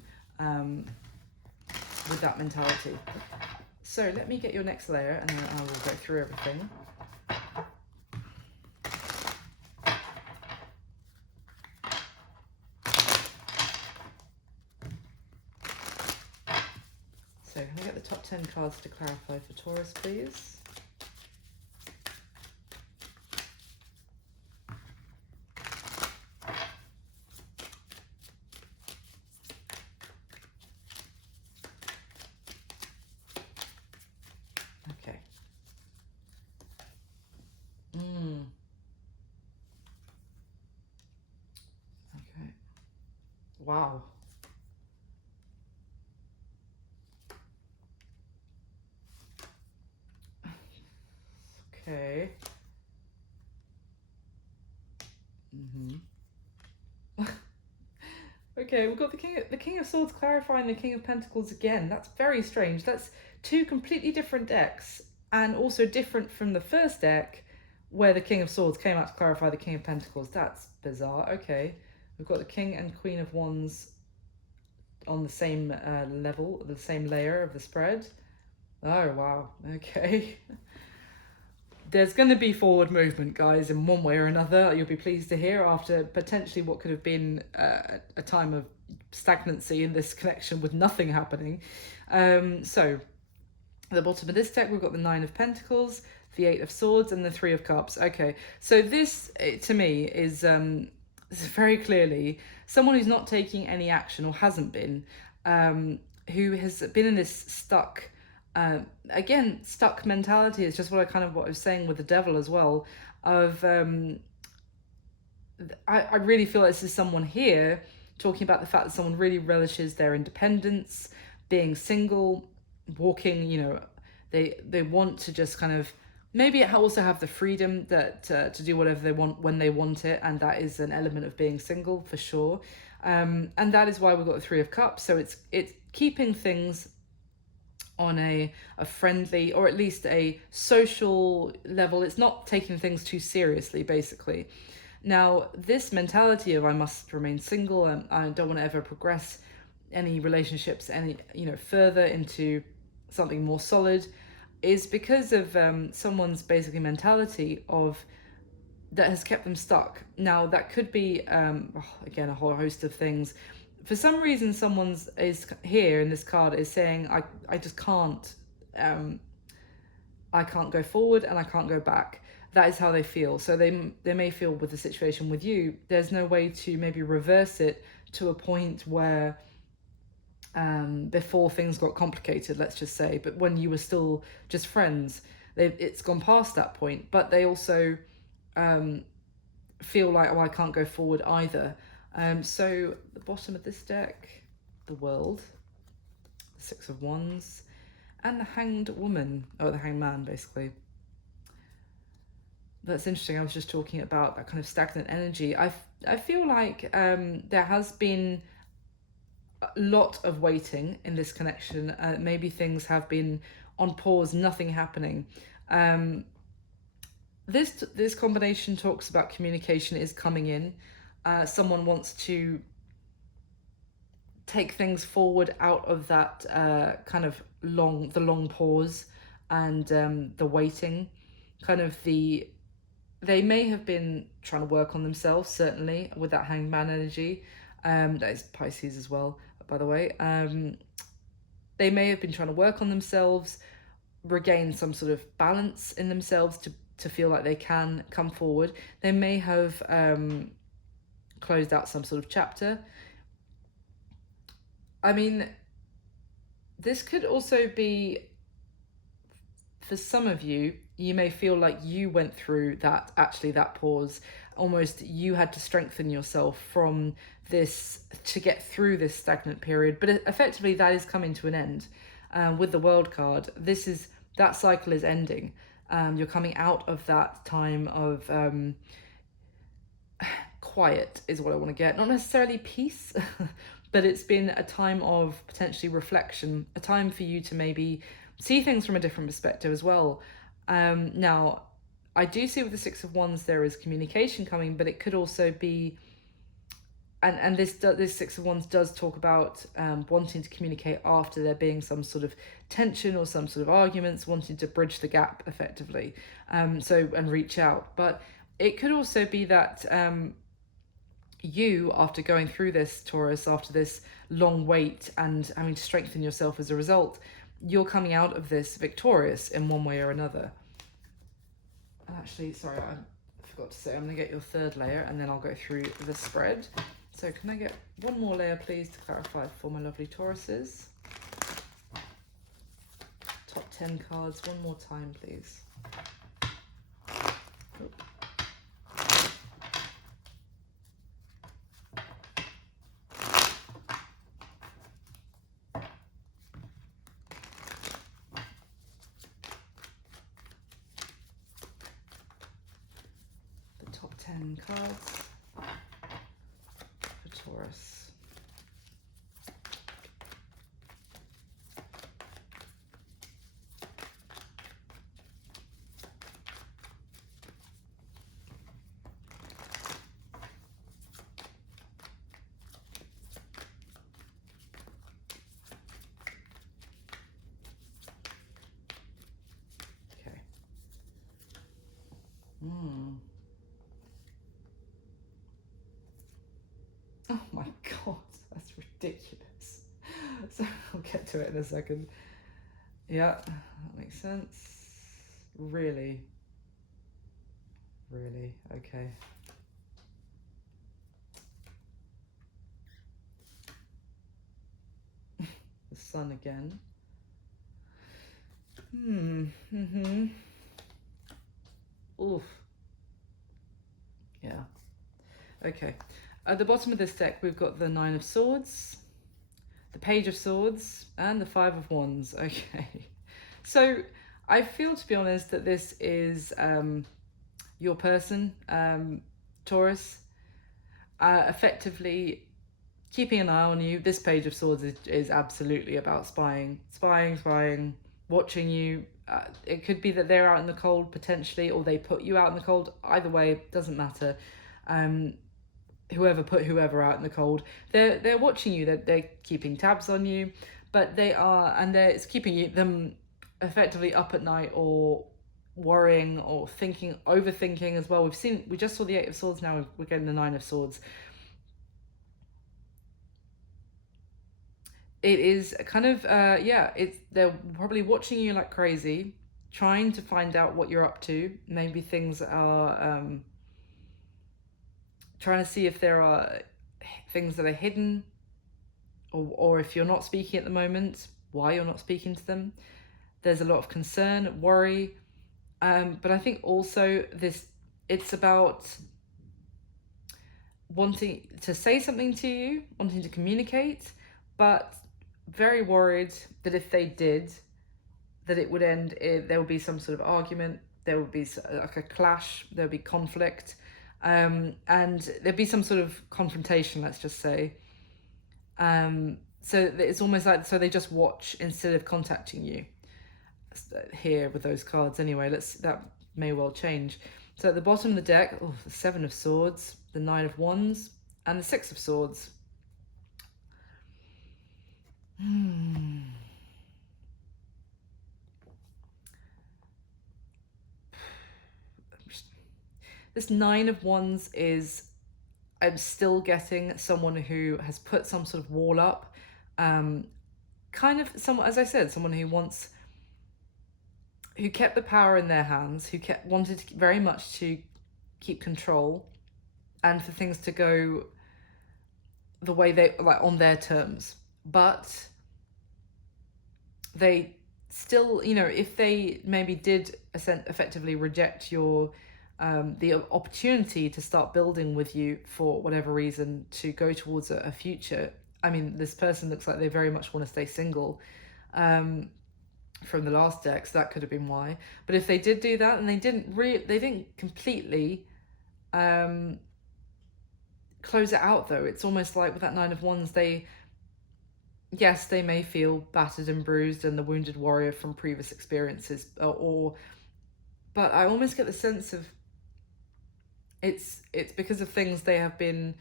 with that mentality. So let me get your next layer and then I will go through everything. So can I get the top 10 cards to clarify for Taurus, please? Wow. Okay. Okay, we've got the King of Swords clarifying the King of Pentacles again. That's very strange. That's two completely different decks, and also different from the first deck where the King of Swords came out to clarify the King of Pentacles. That's bizarre. Okay, we've got the King and Queen of Wands on the same level, the same layer of the spread. Oh, wow. Okay. There's going to be forward movement, guys, in one way or another. You'll be pleased to hear, after potentially what could have been a time of stagnancy in this connection with nothing happening. So, at the bottom of this deck, we've got the Nine of Pentacles, the Eight of Swords, and the Three of Cups. Okay, so this, to me, is very clearly someone who's not taking any action, or hasn't been, who has been in this stuck... again, stuck mentality is just what I was saying with the Devil as well, of I really feel like this is someone here talking about the fact that someone really relishes their independence, being single, walking, they want to just kind of maybe also have the freedom that to do whatever they want when they want it, and that is an element of being single for sure. And that is why we've got the Three of Cups. So it's keeping things on a friendly, or at least a social level. It's not taking things too seriously, basically. Now, this mentality of I must remain single and I don't want to ever progress any relationships further into something more solid, is because of someone's basically mentality of that has kept them stuck. Now, that could be again a whole host of things. For some reason, someone's is here in this card is saying, I just can't, I can't go forward and I can't go back. That is how they feel. So they may feel with the situation with you, there's no way to maybe reverse it to a point where before things got complicated, let's just say, but when you were still just friends, it's gone past that point. But they also feel like, oh, I can't go forward either. So the bottom of this deck, the World, the Six of Wands, and the Hanged Woman, or the Hanged Man, basically. That's interesting. I was just talking about that kind of stagnant energy. I feel like there has been a lot of waiting in this connection. Maybe things have been on pause, nothing happening. This combination talks about communication is coming in. Someone wants to take things forward out of that kind of long pause and the waiting, they may have been trying to work on themselves, certainly with that Hanged Man energy. That is Pisces as well, by the way. They may have been trying to work on themselves, regain some sort of balance in themselves to feel like they can come forward. They may have closed out some sort of chapter. I mean, this could also be, for some of you, you may feel like you went through that pause. Almost you had to strengthen yourself from this to get through this stagnant period. But effectively, that is coming to an end. With the World card, that cycle is ending. You're coming out of that time of quiet is what I want to get. Not necessarily peace, but it's been a time of potentially reflection, a time for you to maybe see things from a different perspective as well. Now, I do see with the Six of Wands there is communication coming, but it could also be, and this Six of Wands does talk about wanting to communicate after there being some sort of tension or some sort of arguments, wanting to bridge the gap effectively, and reach out. But it could also be that you, after going through this, Taurus, after this long wait and having to strengthen yourself as a result, you're coming out of this victorious in one way or another. Actually, sorry, I forgot to say, I'm going to get your third layer and then I'll go through the spread. So can I get one more layer, please, to clarify for my lovely Tauruses? Top 10 cards, one more time, please. Oop. 10 cards for Taurus. Oh my god, that's ridiculous. So I'll get to it in a second. Yeah, that makes sense. Really? Really? Okay. The sun again. Oof. Yeah. Okay. At the bottom of this deck, we've got the 9 of Swords, the Page of Swords, and the 5 of Wands. Okay. So I feel, to be honest, that this is your person, Taurus, effectively keeping an eye on you. This Page of Swords is absolutely about spying, watching you. It could be that they're out in the cold potentially, or they put you out in the cold. Either way, doesn't matter. Whoever put whoever out in the cold, they're watching you. They're keeping tabs on you, but it's keeping them effectively up at night, or worrying, or overthinking as well. We just saw the 8 of Swords. Now we're getting the 9 of Swords. It is kind of they're probably watching you like crazy, trying to find out what you're up to. Maybe things are trying to see if there are things that are hidden, or if you're not speaking at the moment, why you're not speaking to them. There's a lot of concern, worry, but I think also it's about wanting to say something to you, wanting to communicate, but very worried that if they did, that it would end, there would be some sort of argument, there would be like a clash, there would be conflict, and there'd be some sort of confrontation, let's just say. So it's almost like, so they just watch instead of contacting you. Here with those cards anyway, that may well change. So at the bottom of the deck, the 7 of Swords, the 9 of Wands, and the 6 of Swords. This 9 of Wands I'm still getting someone who has put some sort of wall up. Kind of someone, as I said, someone who kept the power in their hands, wanted very much to keep control, and for things to go the way they like, on their terms. But they still, if they maybe did effectively reject your the opportunity to start building with you for whatever reason, to go towards a future. I mean, this person looks like they very much want to stay single from the last deck, so that could have been why. But if they did do that, and they didn't completely close it out, though. It's almost like with that 9 of Wands, they may feel battered and bruised and the wounded warrior from previous experiences, but I almost get the sense of it's because of things they have been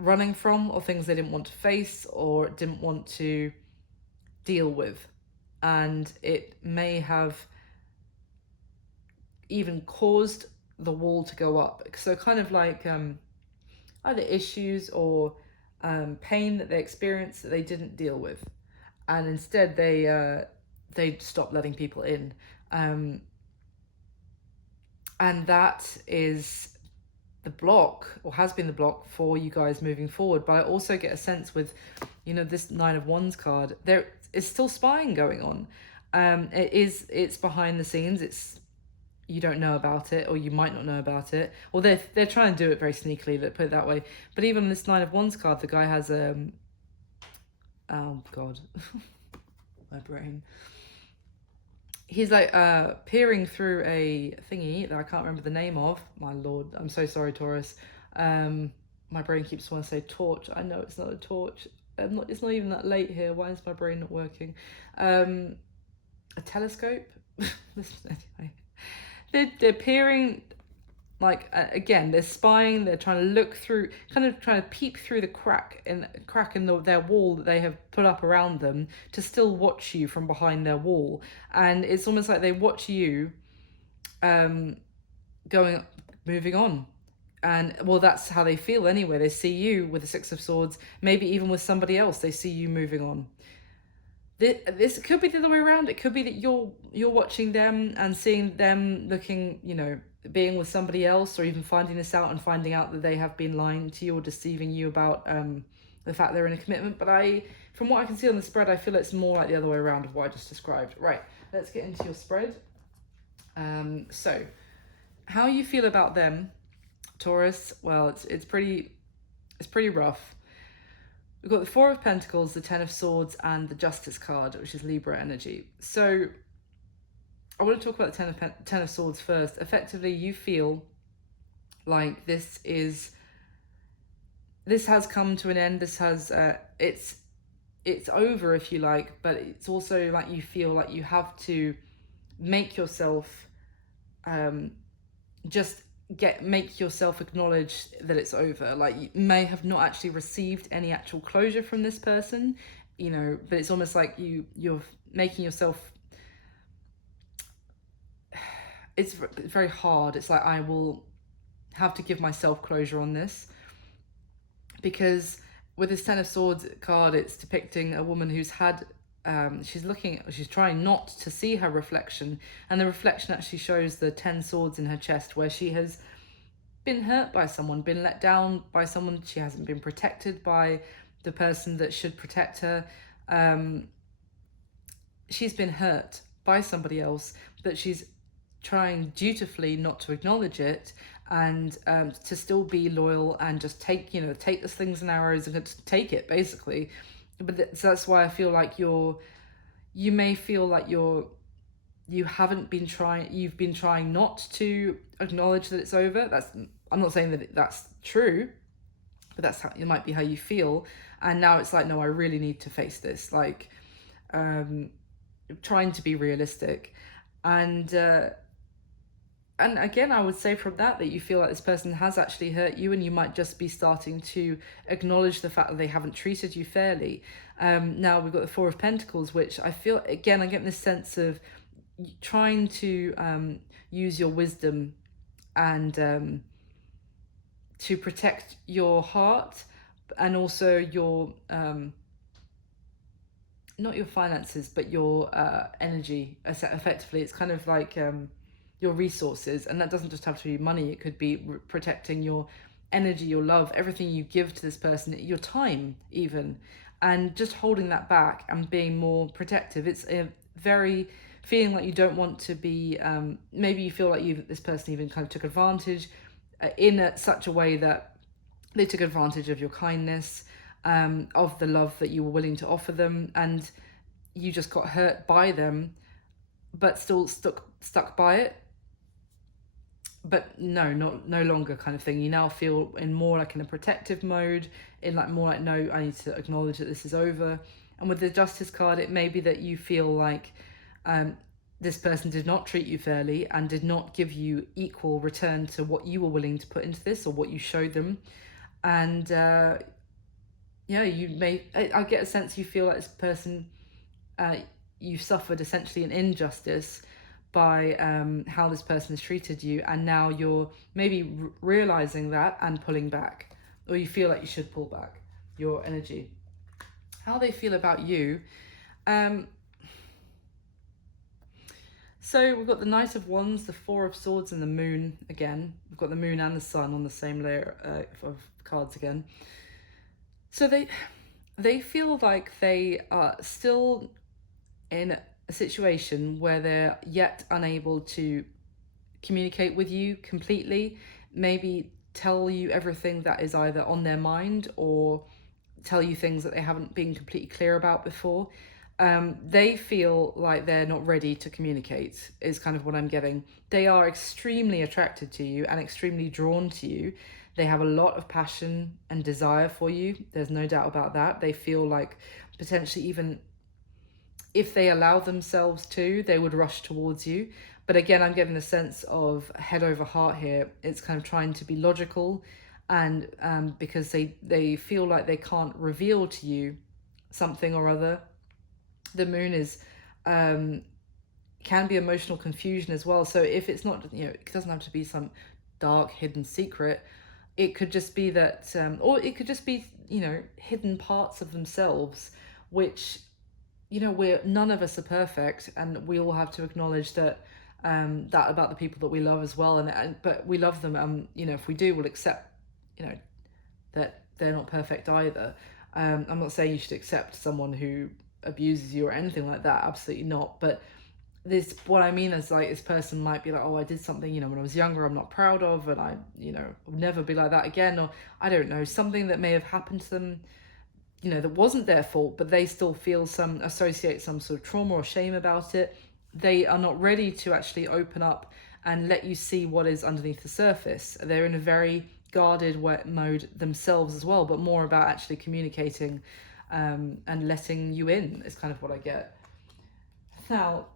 running from, or things they didn't want to face or didn't want to deal with, and it may have even caused the wall to go up. So kind of like either issues or pain that they experienced that they didn't deal with, and instead they stopped letting people in, and that is the block, or has been the block for you guys moving forward. But I also get a sense with this 9 of Wands card, there is still spying going on. It's behind the scenes. You don't know about it, or you might not know about it, or they're trying to do it very sneakily, let's put it that way. But even on this 9 of Wands card, the guy has oh god my brain, he's like peering through a thingy that I can't remember the name of. My lord, I'm so sorry, Taurus. My brain keeps wanting to say torch. I know it's not a torch. It's not even that late here. Why is my brain not working? A telescope. Anyway, they're peering. Like again, they're spying. They're trying to look through, kind of trying to peep through the crack in their wall that they have put up around them to still watch you from behind their wall. And it's almost like they watch you, moving on. And well, that's how they feel anyway. They see you with the Six of Swords, maybe even with somebody else. They see you moving on. This could be the other way around. It could be that you're watching them and seeing them looking, being with somebody else, or even finding this out and finding out that they have been lying to you or deceiving you about the fact they're in a commitment. But from what I can see on the spread, I feel it's more like the other way around of what I just described. Right, let's get into your spread. So, how you feel about them, Taurus? Well, it's pretty rough. We've got the Four of Pentacles, the Ten of Swords, and the Justice card, which is Libra energy. So I want to talk about the Ten of Swords first. Effectively, you feel like this has come to an end. This has it's over, if you like, but it's also like you feel like you have to make yourself make yourself acknowledge that it's over. Like, you may have not actually received any actual closure from this person, but it's almost like you're making yourself, it's very hard. It's like, I will have to give myself closure on this, because with this Ten of Swords card, it's depicting a woman who's had she's trying not to see her reflection, and the reflection actually shows the 10 swords in her chest, where she has been hurt by someone, been let down by someone. She hasn't been protected by the person that should protect her. She's been hurt by somebody else, but she's trying dutifully not to acknowledge it, and to still be loyal and just take the slings and arrows and just take it, basically. But so that's why I feel like you may feel like you've been trying not to acknowledge that it's over. I'm not saying that that's true, but it might be how you feel. And now it's like, no, I really need to face this. Like, trying to be realistic, and again, I would say from that you feel like this person has actually hurt you, and you might just be starting to acknowledge the fact that they haven't treated you fairly. Now we've got the Four of Pentacles, which I feel, again, I get this sense of trying to use your wisdom and to protect your heart, and also your not your finances, but your energy. Effectively, it's kind of like your resources, and that doesn't just have to be money. It could be protecting your energy, your love, everything you give to this person, your time even, and just holding that back and being more protective. It's a very feeling like you don't want to be maybe you feel like this person even kind of took advantage in such a way that they took advantage of your kindness, of the love that you were willing to offer them, and you just got hurt by them, but still stuck by it. But no longer, kind of thing. You now feel in a protective mode, in like more like, no, I need to acknowledge that this is over. And with the Justice card, it may be that you feel like this person did not treat you fairly and did not give you equal return to what you were willing to put into this, or what you showed them. And I get a sense you feel like this person, you suffered essentially an injustice by how this person has treated you, and now you're maybe realizing that and pulling back, or you feel like you should pull back your energy. How they feel about you. So we've got the Knight of Wands, the Four of Swords, and the Moon again. We've got the Moon and the Sun on the same layer of cards again. So they feel like they are still in a situation where they're yet unable to communicate with you completely, maybe tell you everything that is either on their mind, or tell you things that they haven't been completely clear about before. They feel like they're not ready to communicate, is kind of what I'm getting. They are extremely attracted to you and extremely drawn to you. They have a lot of passion and desire for you. There's no doubt about that. They feel like potentially, even if they allow themselves to, they would rush towards you. But again, I'm getting the sense of head over heart here. It's kind of trying to be logical, and because they feel like they can't reveal to you something or other. The moon is can be emotional confusion as well. So if it's not, it doesn't have to be some dark hidden secret. It could just be that, or it could just be, hidden parts of themselves, which, we're none of us are perfect, and we all have to acknowledge that. That about the people that we love as well, and but we love them. If we do, we'll accept, that they're not perfect either. I'm not saying you should accept someone who abuses you or anything like that, absolutely not. But this, what I mean is, like, this person might be like, oh, I did something, when I was younger, I'm not proud of, and I, will never be like that again, or I don't know, something that may have happened to them, that wasn't their fault, but they still feel associate some sort of trauma or shame about it. They are not ready to actually open up and let you see what is underneath the surface. They're in a very guarded mode themselves as well, but more about actually communicating and letting you in is kind of what I get. Now,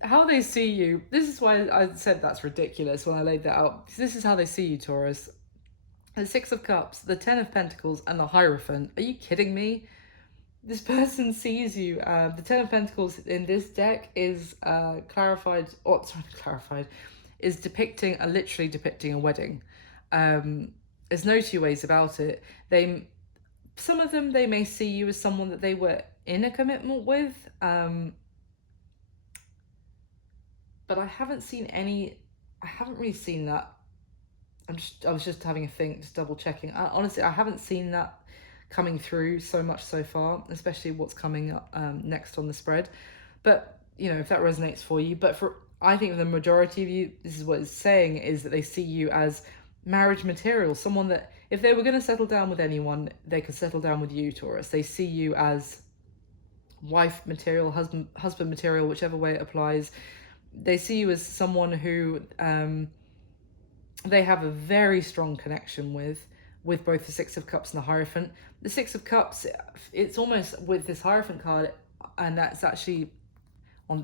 how they see you, this is why I said that's ridiculous when I laid that out. This is how they see you, Taurus. The Six of Cups, the Ten of Pentacles, and the Hierophant. Are you kidding me? This person sees you. The Ten of Pentacles in this deck is clarified, is literally depicting a wedding. There's no two ways about it. Some of them, they may see you as someone that they were in a commitment with, but I haven't really seen that. I was just having a think, just double checking. Honestly, I haven't seen that coming through so much so far, especially what's coming up next on the spread. But, if that resonates for you. But I think the majority of you, this is what it's saying, is that they see you as marriage material, someone that if they were going to settle down with anyone, they could settle down with you, Taurus. They see you as wife material, husband material, whichever way it applies. They see you as someone who they have a very strong connection with both the Six of Cups and the Hierophant. The Six of Cups, it's almost with this Hierophant card, and that's actually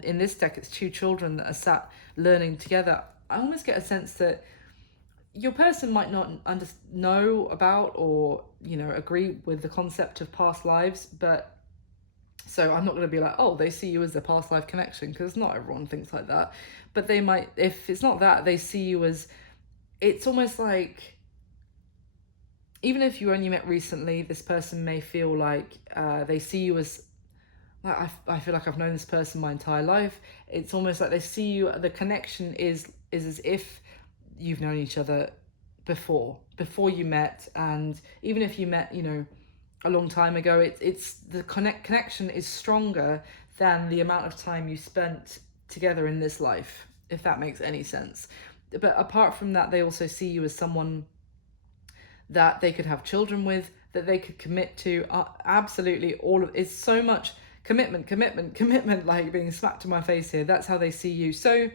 in this deck, it's two children that are sat learning together. I almost get a sense that your person might not know about or, agree with the concept of past lives, but so I'm not going to be like, oh, they see you as a past life connection, because not everyone thinks like that. But they might, if it's not that, they see you as, it's almost like, even if you only met recently, this person may feel like they see you as, I feel like I've known this person my entire life. It's almost like they see you, the connection is as if you've known each other before you met. And even if you met, a long time ago, it's the connection is stronger than the amount of time you spent together in this life, if that makes any sense. But apart from that, they also see you as someone that they could have children with, that they could commit to. Absolutely, it's so much commitment, like being smacked in my face here. That's how they see you. So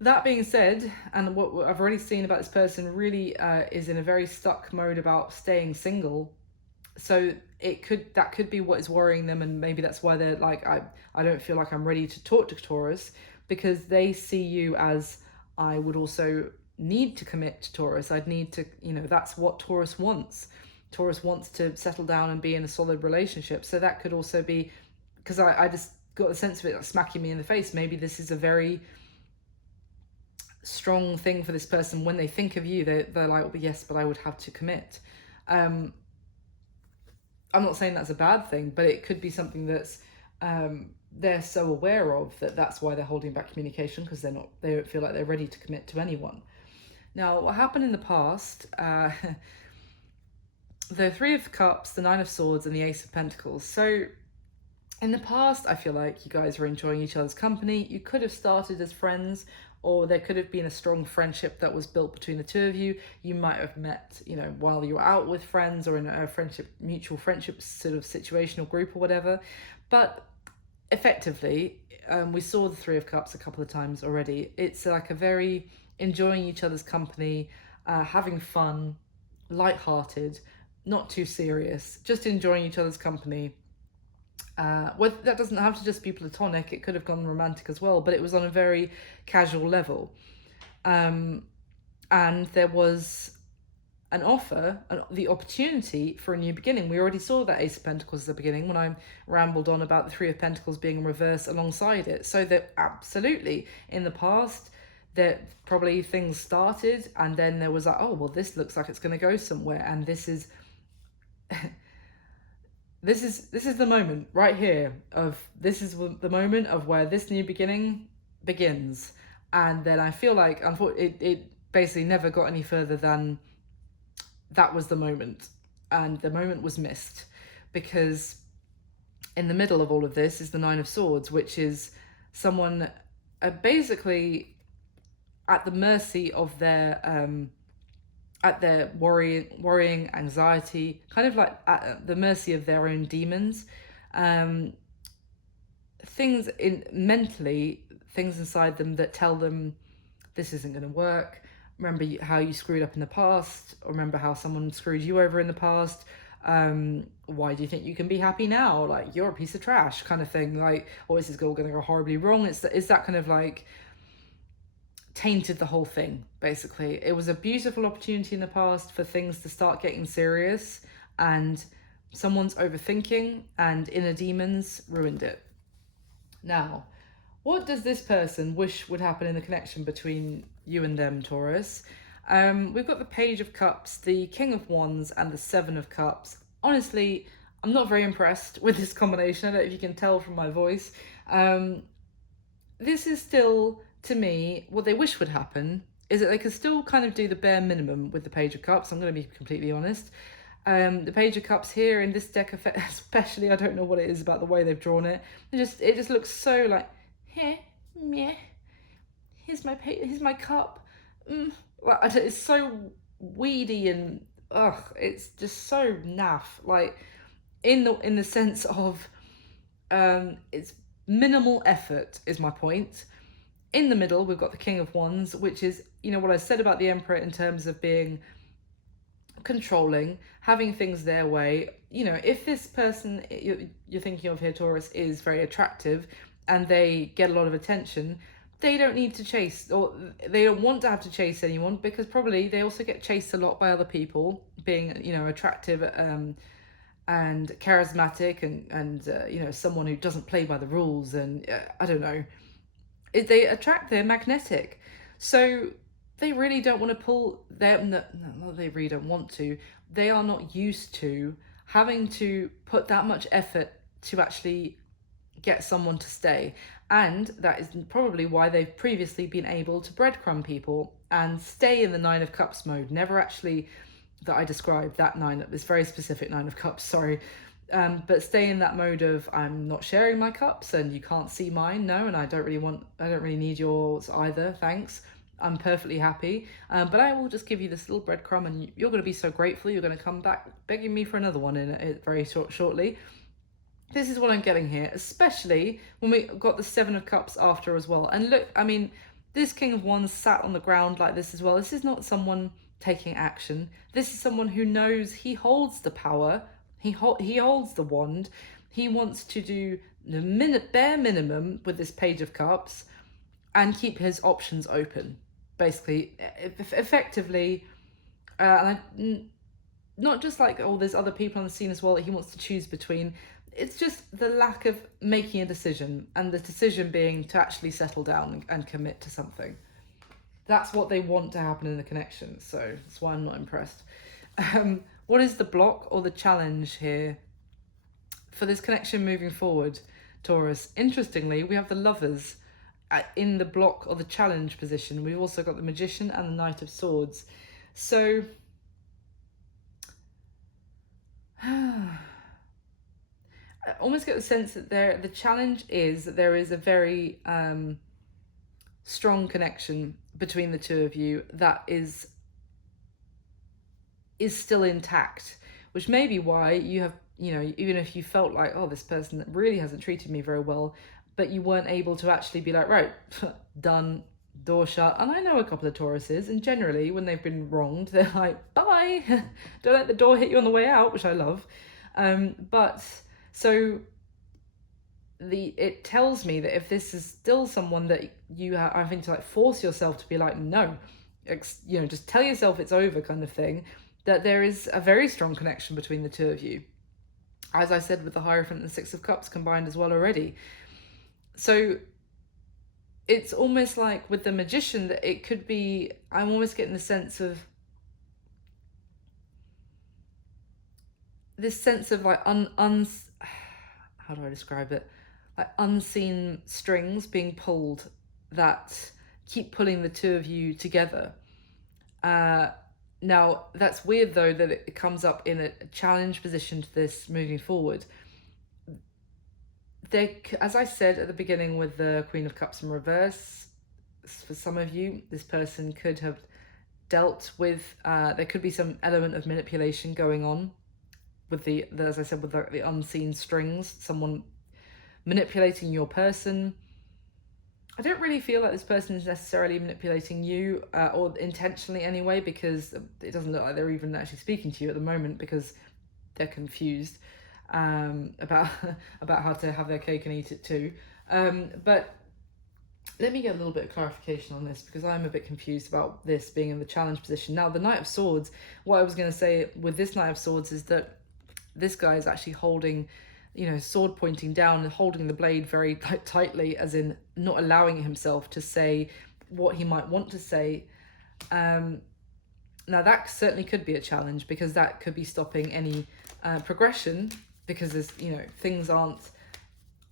that being said, and what I've already seen about this person really is in a very stuck mode about staying single. So that could be what is worrying them, and maybe that's why they're like, I don't feel like I'm ready to talk to Taurus, because they see you as, I would also need to commit to Taurus. I'd need to, that's what Taurus wants. Taurus wants to settle down and be in a solid relationship. So that could also be, because I just got the sense of it smacking me in the face. Maybe this is a very strong thing for this person. When they think of you, they're like, well, yes, but I would have to commit. I'm not saying that's a bad thing, but it could be something that's they're so aware of that's why they're holding back communication, because they don't feel like they're ready to commit to anyone. Now, what happened in the past, the Three of Cups, the Nine of Swords, and the Ace of Pentacles. So In the past, I feel like you guys were enjoying each other's company. You could have started as friends, or there could have been a strong friendship that was built between the two of you. You might have met, you know, while you were out with friends or in a friendship, mutual friendship sort of situation or group or whatever. But effectively, we saw the Three of Cups a couple of times already. It's like a very enjoying each other's company, having fun, light-hearted, not too serious, just enjoying each other's company. Well, that doesn't have to just be platonic. It could have gone romantic as well, but it was on a very casual level. And there was an offer, the opportunity for a new beginning. We already saw that Ace of Pentacles at the beginning when I rambled on about the Three of Pentacles being in reverse alongside it. So that absolutely, in the past, that probably things started and then there was like, oh, well, this looks like it's going to go somewhere. And this is... this is the moment right here of this is the moment of where this new beginning begins. And then I feel like it basically never got any further than that was the moment, and the moment was missed, because in the middle of all of this is the Nine of Swords, which is someone basically at the mercy of their at their worrying, anxiety, kind of like at the mercy of their own demons. Things mentally, things inside them that tell them this isn't going to work. Remember how you screwed up in the past, or remember how someone screwed you over in the past. Why do you think you can be happy now? Like, you're a piece of trash kind of thing. Like, or is this all going to go horribly wrong? It's that kind of like tainted the whole thing, basically. It was a beautiful opportunity in the past for things to start getting serious, and someone's overthinking and inner demons ruined it. Now, what does this person wish would happen in the connection between you and them, Taurus? We've got the Page of Cups, the King of Wands, and the Seven of Cups. Honestly, I'm not very impressed with this combination. I don't know if you can tell from my voice. This is still, to me, what they wish would happen is that they could still kind of do the bare minimum with the Page of Cups. I'm going to be completely honest. The Page of Cups here in this deck, especially, I don't know what it is about the way they've drawn it. It just looks so like, here, meh. Here's my cup. Like, it's so weedy and it's just so naff. Like, in the sense of, it's minimal effort is my point. In the middle, we've got the King of Wands, which is, you know, what I said about the Emperor in terms of being controlling, having things their way. You know, if this person you're thinking of here, Taurus, is very attractive and they get a lot of attention, they don't need to chase, or they don't want to have to chase anyone, because probably they also get chased a lot by other people, being, you know, attractive and charismatic and you know, someone who doesn't play by the rules, and I don't know. They're magnetic. So they really don't want to pull them. No, they really don't want to. They are not used to having to put that much effort to actually get someone to stay. And that is probably why they've previously been able to breadcrumb people and stay in the Nine of Cups mode. Never actually, that I described, that this very specific Nine of Cups, sorry. But stay in that mode of, I'm not sharing my cups and you can't see mine, no, and I don't really need yours either, thanks. I'm perfectly happy, but I will just give you this little breadcrumb, and you're going to be so grateful. You're going to come back begging me for another one in it very shortly. This is what I'm getting here, especially when we got the Seven of Cups after as well. And look, I mean, this King of Wands sat on the ground like this as well. This is not someone taking action. This is someone who knows he holds the power. He holds the wand. He wants to do the bare minimum with this Page of Cups and keep his options open, basically, effectively. Not just like, oh, there's other people on the scene as well that he wants to choose between. It's just the lack of making a decision, and the decision being to actually settle down and commit to something. That's what they want to happen in the connection, so that's why I'm not impressed. What is the block or the challenge here for this connection moving forward, Taurus? Interestingly, we have the Lovers in the block or the challenge position. We've also got the Magician and the Knight of Swords. So I almost get the sense that the challenge is that there is a very strong connection between the two of you that is still intact, which may be why you have, even if you felt like, oh, this person really hasn't treated me very well, but you weren't able to actually be like, right, done, door shut. And I know a couple of Tauruses, and generally when they've been wronged, they're like, bye, don't let the door hit you on the way out, which I love. But so it tells me that if this is still someone that you are having to like force yourself to be like, no, just tell yourself it's over kind of thing, that there is a very strong connection between the two of you. As I said, with the Hierophant and the Six of Cups combined as well already. So it's almost like with the Magician that it could be, I'm almost getting the sense of this sense of like how do I describe it? Like unseen strings being pulled that keep pulling the two of you together. Now, that's weird though that it comes up in a challenge position to this moving forward. As I said at the beginning with the Queen of Cups in reverse, for some of you, this person could have dealt with, there could be some element of manipulation going on with as I said, with the unseen strings, someone manipulating your person. I don't really feel like this person is necessarily manipulating you, or intentionally anyway, because it doesn't look like they're even actually speaking to you at the moment because they're confused about how to have their cake and eat it too. But let me get a little bit of clarification on this because I'm a bit confused about this being in the challenge position. Now, the Knight of Swords, what I was going to say with this Knight of Swords is that this guy is actually holding, sword pointing down and holding the blade very tightly, as in not allowing himself to say what he might want to say. Now that certainly could be a challenge because that could be stopping any progression because there's, things aren't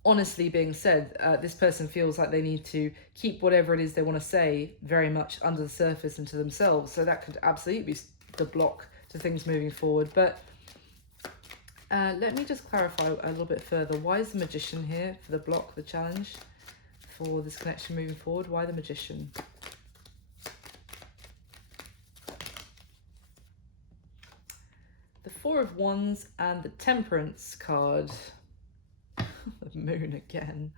honestly being said. This person feels like they need to keep whatever it is they want to say very much under the surface and to themselves. So that could absolutely be the block to things moving forward. But let me just clarify a little bit further. Why is the Magician here for the block, the challenge for this connection moving forward? Why the Magician? The Four of Wands and the Temperance card. The Moon again.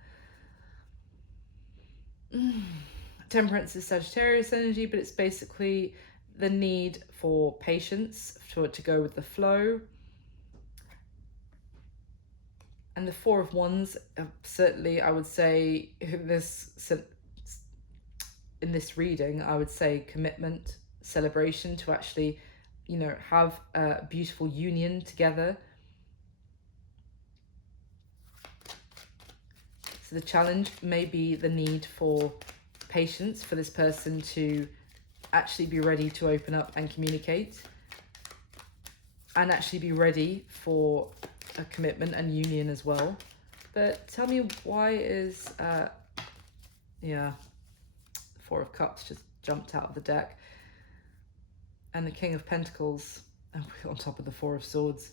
Temperance is Sagittarius energy, but it's basically the need for patience, for it to go with the flow. And the Four of Wands, certainly I would say in this reading, I would say commitment, celebration, to actually, have a beautiful union together. So the challenge may be the need for patience for this person to actually be ready to open up and communicate and actually be ready for a commitment and union as well. But tell me, why is Four of Cups just jumped out of the deck, and the King of Pentacles on top of the Four of Swords.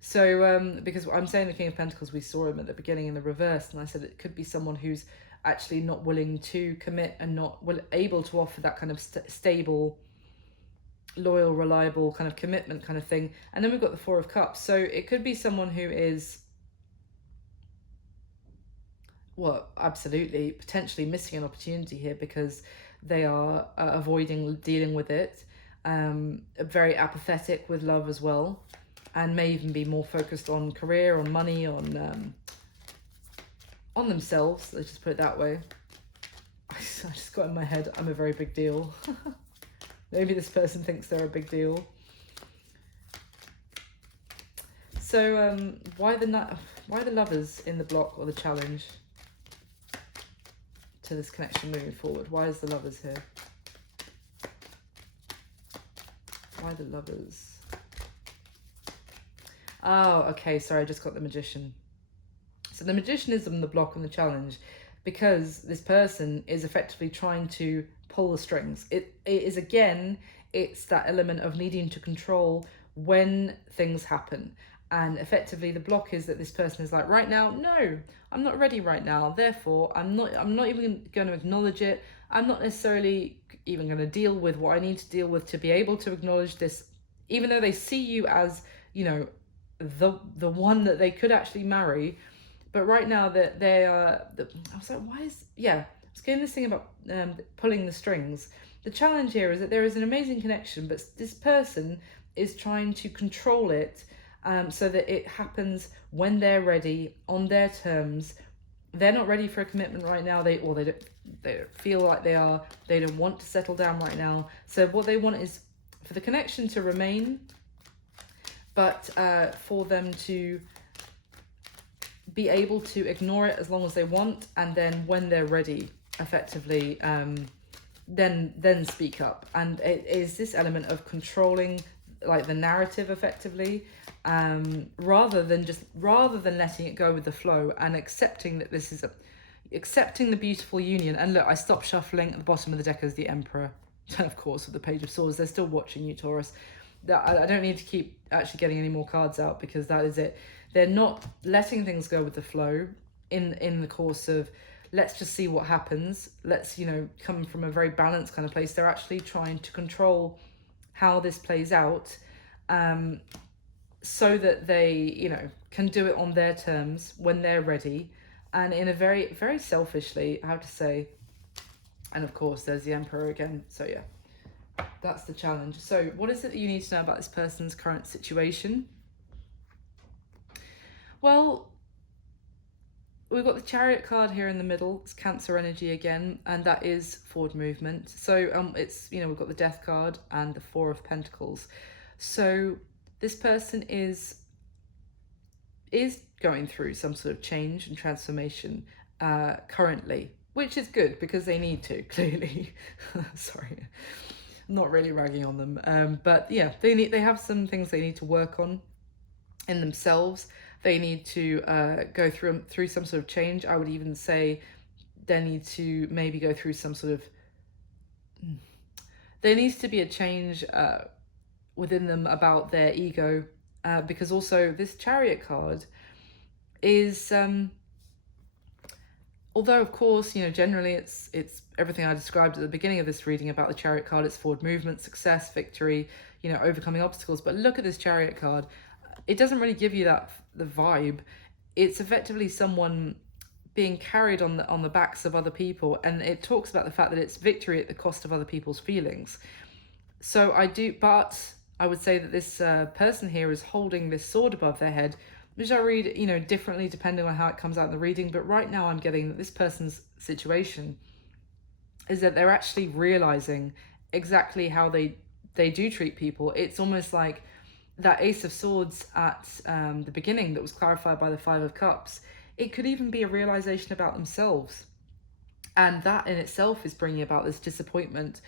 So because I'm saying the King of Pentacles, we saw him at the beginning in the reverse, and I said it could be someone who's actually not willing to commit and not able to offer that kind of stable, loyal, reliable kind of commitment kind of thing. And then we've got the Four of Cups. So it could be someone who is, well, absolutely, potentially missing an opportunity here because they are avoiding dealing with it, very apathetic with love as well, and may even be more focused on career, on money, on themselves. Let's just put it that way. I just got in my head, I'm a very big deal. Maybe this person thinks they're a big deal. So why the Lovers in the block or the challenge to this connection moving forward? Why is the Lovers here? Why the Lovers? Oh, okay, sorry, I just got the Magician. So the Magician is in the block and the challenge because this person is effectively trying to pull the strings. It is, again, it's that element of needing to control when things happen. And effectively the block is that this person is like, right now, no, I'm not ready right now, therefore I'm not even going to acknowledge it. I'm not necessarily even going to deal with what I need to deal with to be able to acknowledge this, even though they see you as, you know, the one that they could actually marry. But right now that they are, I was like, why is, yeah, I was getting this thing about pulling the strings. The challenge here is that there is an amazing connection, but this person is trying to control it, so that it happens when they're ready, on their terms. They're not ready for a commitment right now. They don't feel like they are. They don't want to settle down right now. So what they want is for the connection to remain, but for them to be able to ignore it as long as they want, and then when they're ready, effectively, then speak up. And it is this element of controlling, like, the narrative effectively, rather than letting it go with the flow and accepting that this is accepting the beautiful union. And look, I stopped shuffling. At the bottom of the deck is the Emperor, of course, with the Page of Swords. They're still watching you, Taurus. I don't need to keep actually getting any more cards out, because that is it. They're not letting things go with the flow in the course of, let's just see what happens. Let's, you know, come from a very balanced kind of place. They're actually trying to control how this plays out, so that they, you know, can do it on their terms when they're ready, and in a very, very selfishly, how to say. And of course there's the Emperor again. So yeah, that's the challenge. So what is it that you need to know about this person's current situation? Well, we've got the Chariot card here in the middle. It's Cancer energy again, and that is forward movement. So it's, you know, we've got the Death card and the Four of Pentacles. So this person is going through some sort of change and transformation currently, which is good because they need to, clearly. Sorry, I'm not really ragging on them, but yeah, they have some things they need to work on in themselves. They need to go through some sort of change. I would even say they need to maybe go through some sort of, there needs to be a change within them about their ego, because also this Chariot card is, although of course, you know, generally it's everything I described at the beginning of this reading about the Chariot card. It's forward movement, success, victory, you know, overcoming obstacles. But look at this Chariot card. It doesn't really give you the vibe. It's effectively someone being carried on the backs of other people, and it talks about the fact that it's victory at the cost of other people's feelings. So I would say that this person here is holding this sword above their head, which I read, you know, differently depending on how it comes out in the reading. But right now I'm getting that this person's situation is that they're actually realizing exactly how they do treat people. It's almost like that Ace of Swords at the beginning that was clarified by the Five of Cups. It could even be a realization about themselves, and that in itself is bringing about this disappointment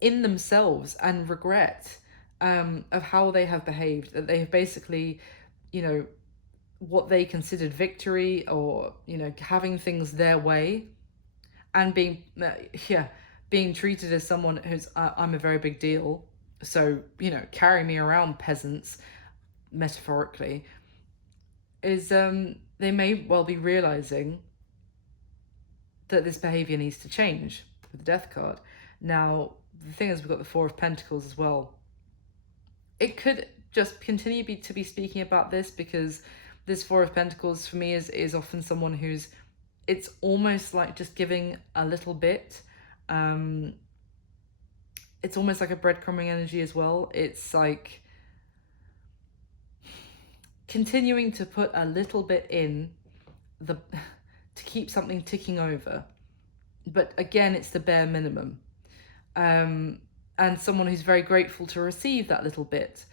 in themselves and regret of how they have behaved, that they have basically, you know, what they considered victory, or, you know, having things their way, and being treated as someone who's I'm a very big deal, so, you know, carry me around, peasants, metaphorically, is they may well be realizing that this behavior needs to change with the Death card. Now the thing is, we've got the Four of Pentacles as well. It could just continue to be speaking about this, because this Four of Pentacles for me is often someone who's, it's almost like just giving a little bit. It's almost like a breadcrumbing energy as well. It's like continuing to put a little bit in to keep something ticking over. But again, it's the bare minimum. And someone who's very grateful to receive that little bit.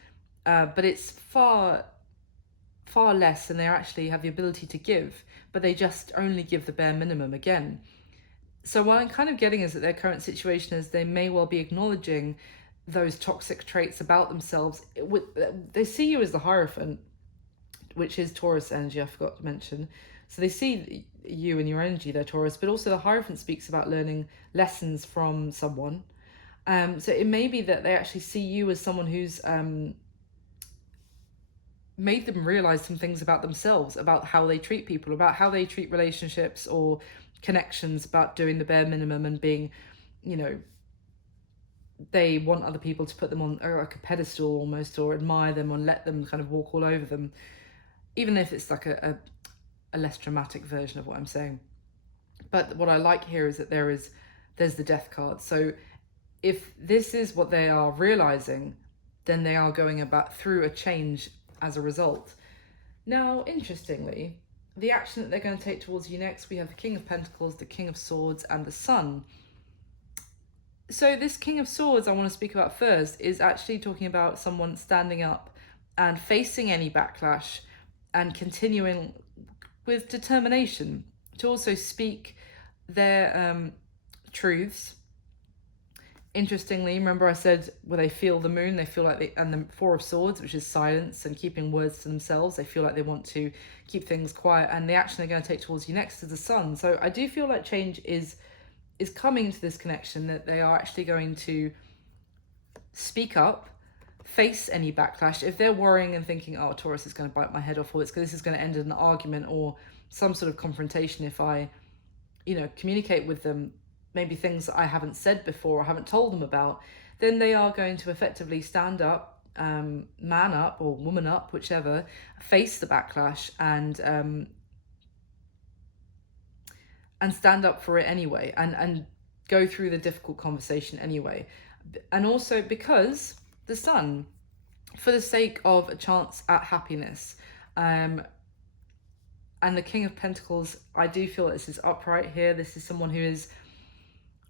But it's far less than they actually have the ability to give, but they just only give the bare minimum again. So what I'm kind of getting is that their current situation is they may well be acknowledging those toxic traits about themselves. They see you as the Hierophant, which is Taurus energy, I forgot to mention. So they see you and your energy there, Taurus, but also the Hierophant speaks about learning lessons from someone. So it may be that they actually see you as someone who's made them realize some things about themselves, about how they treat people, about how they treat relationships or connections, about doing the bare minimum and being, you know, they want other people to put them on like a pedestal almost, or admire them, or let them kind of walk all over them, even if it's like a less dramatic version of what I'm saying. But what I like here is that there's the death card. So if this is what they are realizing, then they are going about through a change as a result. Now, interestingly, the action that they're going to take towards you next, we have the King of Pentacles, the King of Swords, and the Sun. So this King of Swords I want to speak about first is actually talking about someone standing up and facing any backlash and continuing with determination to also speak their truths. Interestingly, remember I said when they feel the moon, they feel like and the Four of Swords, which is silence and keeping words to themselves, they feel like they want to keep things quiet, and the action they're going to take towards you next is the Sun. So I do feel like change is coming to this connection, that they are actually going to speak up, face any backlash. If they're worrying and thinking, oh, Taurus is going to bite my head off, or this is going to end in an argument or some sort of confrontation if I, you know, communicate with them maybe things that I haven't said before or haven't told them about, then they are going to effectively stand up, man up or woman up, whichever, face the backlash and stand up for it anyway, and go through the difficult conversation anyway. And also because the Sun, for the sake of a chance at happiness, and the King of Pentacles, I do feel this is upright here. This is someone who is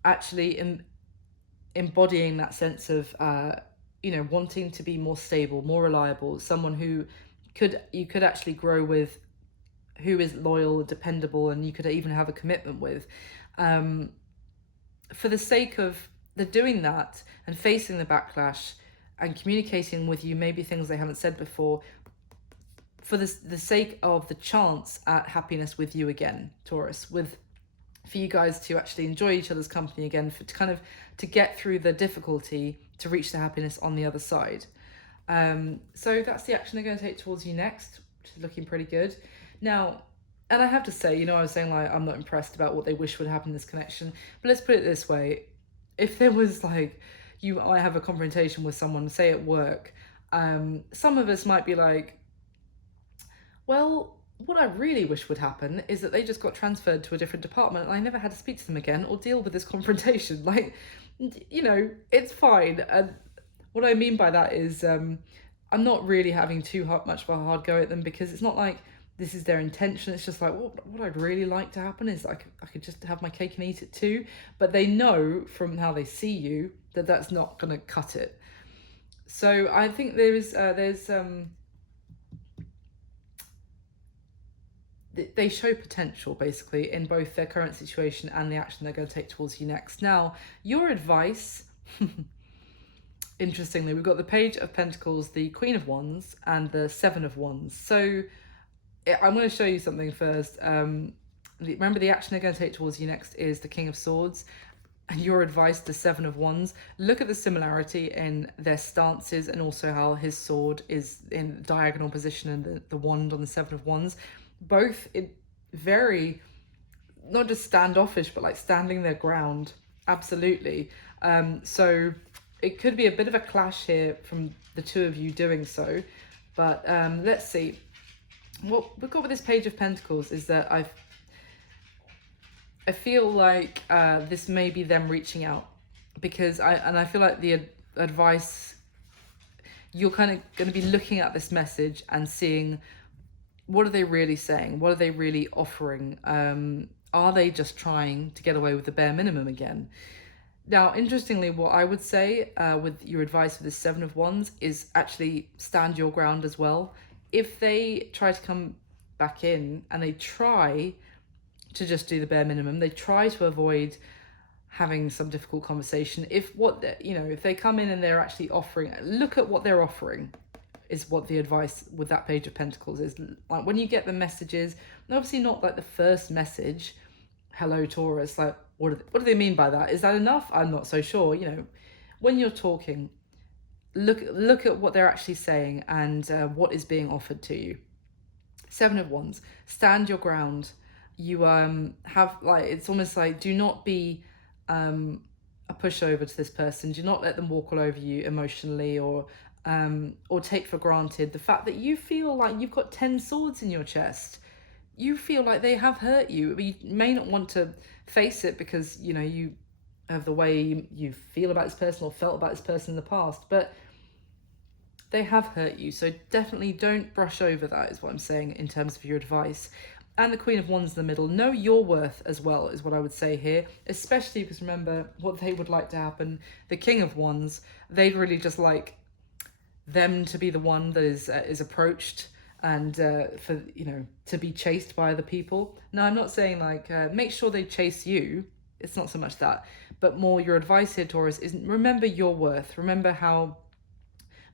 actually embodying that sense of, you know, wanting to be more stable, more reliable, someone who you could actually grow with, who is loyal, dependable, and you could even have a commitment with. For the sake of the doing that and facing the backlash and communicating with you maybe things they haven't said before, for the sake of the chance at happiness with you again, Taurus, for you guys to actually enjoy each other's company again, to get through the difficulty to reach the happiness on the other side. So that's the action they're going to take towards you next, which is looking pretty good. Now, and I have to say, you know, I was saying like I'm not impressed about what they wish would happen in this connection, but let's put it this way: if there was like I have a confrontation with someone, say at work, some of us might be like, well, what I really wish would happen is that they just got transferred to a different department and I never had to speak to them again or deal with this confrontation. Like, you know, it's fine. And what I mean by that is I'm not really having too much of a hard go at them, because it's not like this is their intention. It's just like, what I'd really like to happen is I could just have my cake and eat it too. But they know from how they see you that that's not going to cut it. So I think they show potential basically in both their current situation and the action they're going to take towards you next. Now, your advice, interestingly, we've got the Page of Pentacles, the Queen of Wands, and the Seven of Wands. So I'm going to show you something first. Remember, the action they're going to take towards you next is the King of Swords, and your advice, the Seven of Wands. Look at the similarity in their stances, and also how his sword is in diagonal position and the wand on the Seven of Wands. Both very, not just standoffish, but like standing their ground. Absolutely. So it could be a bit of a clash here from the two of you doing so. But let's see. What we've got with this Page of Pentacles is that I feel like this may be them reaching out, because I feel like the advice, you're kind of going to be looking at this message and seeing, what are they really saying? What are they really offering? Are they just trying to get away with the bare minimum again? Now, interestingly, what I would say with your advice for the Seven of Wands is actually stand your ground as well. If they try to come back in and they try to just do the bare minimum, they try to avoid having some difficult conversation. If they come in and they're actually offering, look at what they're offering, is what the advice with that Page of Pentacles is. Like when you get the messages, obviously not like the first message, hello Taurus, like what do they mean by that? Is that enough? I'm not so sure. You know, when you're talking, look at what they're actually saying and what is being offered to you. Seven of Wands, stand your ground. You have, like, it's almost like, do not be a pushover to this person. Do not let them walk all over you emotionally, or take for granted the fact that you feel like you've got 10 swords in your chest. You feel like they have hurt you. You may not want to face it because, you know, you have the way you feel about this person or felt about this person in the past, but they have hurt you. So definitely don't brush over that, is what I'm saying in terms of your advice. And the Queen of Wands in the middle, know your worth as well, is what I would say here, especially because remember what they would like to happen. The King of Wands, they'd really just like them to be the one that is approached and for, you know, to be chased by other people. Now, I'm not saying like make sure they chase you. It's not so much that, but more your advice here, Taurus, is remember your worth. Remember how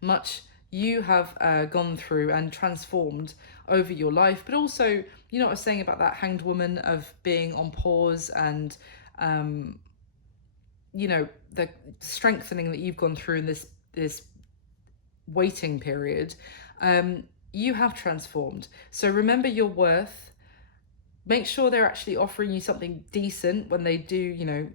much you have gone through and transformed over your life, but also, you know what I was saying about that Hanged Woman of being on pause and you know, the strengthening that you've gone through in this waiting period. You have transformed. So remember your worth. Make sure they're actually offering you something decent when they do, you know,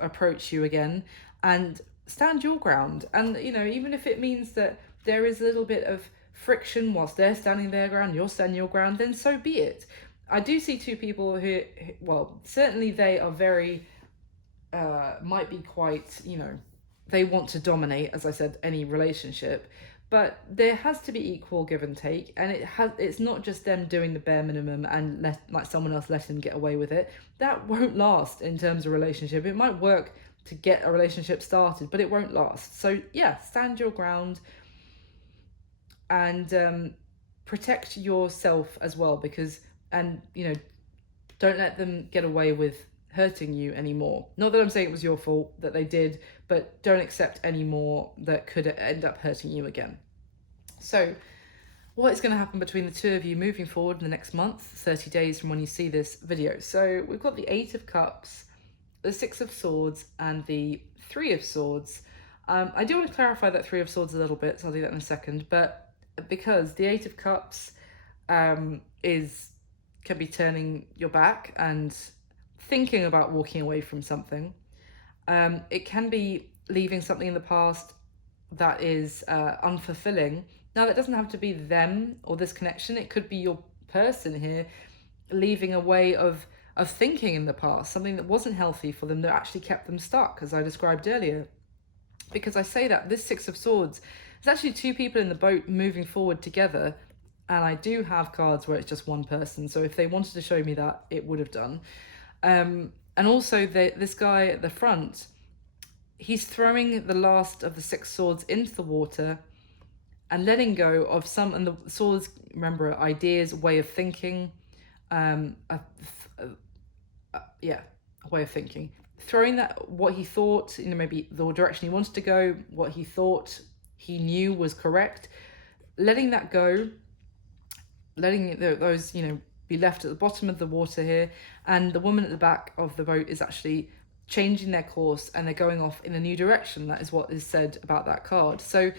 approach you again, and stand your ground. And, you know, even if it means that there is a little bit of friction whilst they're standing their ground, you're standing your ground, then so be it. I do see two people who, well, certainly they are very, might be quite, you know, they want to dominate, as I said, any relationship, but there has to be equal give and take, and it's not just them doing the bare minimum and like someone else letting them get away with it. That won't last in terms of relationship. It might work to get a relationship started, but it won't last. So yeah, stand your ground and protect yourself as well, because, and you know, don't let them get away with hurting you anymore. Not that I'm saying it was your fault that they did, but don't accept any more that could end up hurting you again. So what is going to happen between the two of you moving forward in the next month, 30 days from when you see this video? So we've got the Eight of Cups, the Six of Swords, and the Three of Swords. I do want to clarify that Three of Swords a little bit, so I'll do that in a second, but because the Eight of Cups can be turning your back and thinking about walking away from something. It can be leaving something in the past that is unfulfilling. Now, that doesn't have to be them or this connection. It could be your person here leaving a way of thinking in the past, something that wasn't healthy for them, that actually kept them stuck, as I described earlier. Because I say that this Six of Swords is actually two people in the boat moving forward together, and I do have cards where it's just one person, so if they wanted to show me that, it would have done. And also this guy at the front, he's throwing the last of the Six Swords into the water and letting go of some, and the swords, remember, ideas, way of thinking, a way of thinking. Throwing that, what he thought, you know, maybe the direction he wanted to go, what he thought he knew was correct, letting that go, letting those, you know, be left at the bottom of the water here, and the woman at the back of the boat is actually changing their course and they're going off in a new direction. That is what is said about that card. So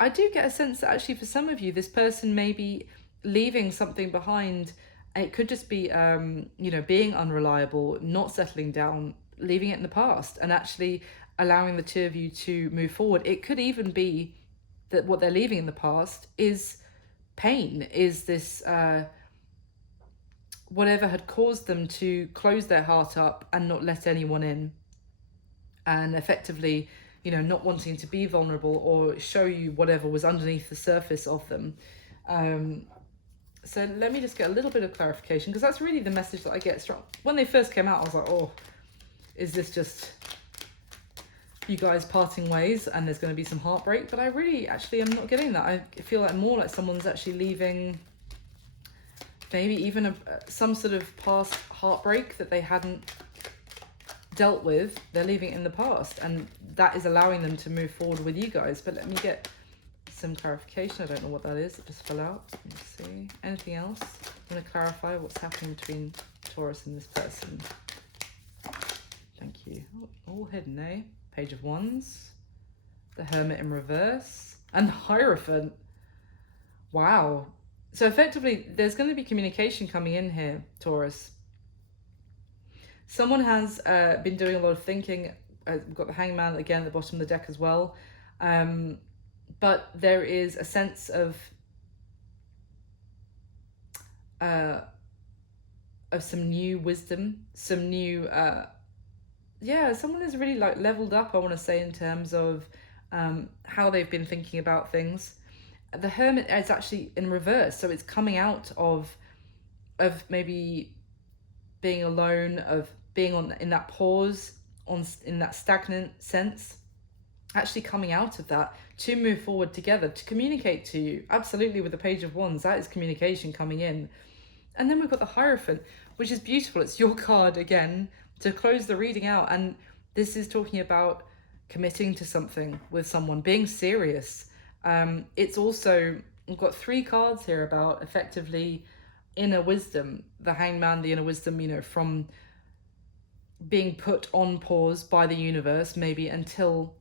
I do get a sense that actually for some of you, this person may be leaving something behind. It could just be, you know, being unreliable, not settling down, leaving it in the past, and actually allowing the two of you to move forward. It could even be that what they're leaving in the past is pain, is this whatever had caused them to close their heart up and not let anyone in, and effectively, you know, not wanting to be vulnerable or show you whatever was underneath the surface of them. So let me just get a little bit of clarification, because that's really the message that I get strong. When they first came out, I was like, oh, is this just you guys parting ways and there's going to be some heartbreak? But I really actually am not getting that. I feel like more like someone's actually leaving maybe even some sort of past heartbreak that they hadn't dealt with. They're leaving it in the past, and that is allowing them to move forward with you guys. But let me get some clarification. I don't know what that is. It just fell out. Let's see. Anything else? I'm going to clarify what's happening between Taurus and this person. Thank you. Oh, all hidden, eh? Page of Wands. the Hermit in reverse, and the Hierophant. Wow. So effectively, there's going to be communication coming in here, Taurus. Someone has been doing a lot of thinking. We've got the Hangman again at the bottom of the deck as well. But there is a sense of some new wisdom, some new someone has really like leveled up, I want to say, in terms of how they've been thinking about things. The Hermit is actually in reverse, so it's coming out of maybe being alone, of being in that pause, in that stagnant sense, actually coming out of that to move forward together, to communicate to you. Absolutely, with the Page of Wands, that is communication coming in. And then we've got the Hierophant, which is beautiful. It's your card again to close the reading out. And this is talking about committing to something with someone, being serious. It's also, we've got 3 cards here about effectively inner wisdom. The Hangman, the inner wisdom, you know, from being put on pause by the universe, maybe until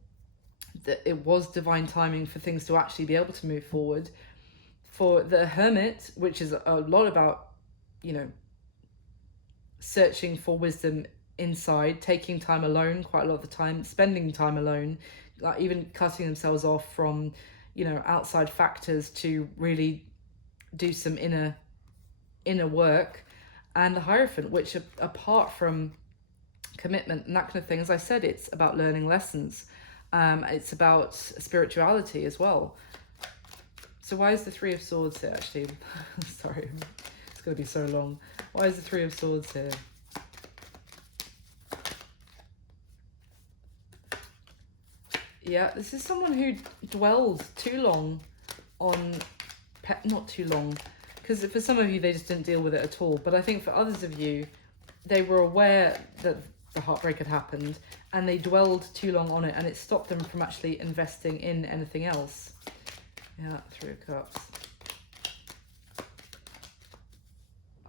it was divine timing for things to actually be able to move forward. For the Hermit, which is a lot about, you know, searching for wisdom inside, taking time alone quite a lot of the time, spending time alone, like even cutting themselves off from, you know, outside factors to really do some inner work. And the Hierophant, which apart from commitment and that kind of thing, as I said, it's about learning lessons. It's about spirituality as well. So why is the 3 of Swords here, actually? Sorry, it's going to be so long. Why is the 3 of Swords here? Yeah, this is someone who dwelled too long on... not too long, because for some of you, they just didn't deal with it at all. But I think for others of you, they were aware that the heartbreak had happened, and they dwelled too long on it, and it stopped them from actually investing in anything else. Yeah, 3 of Cups.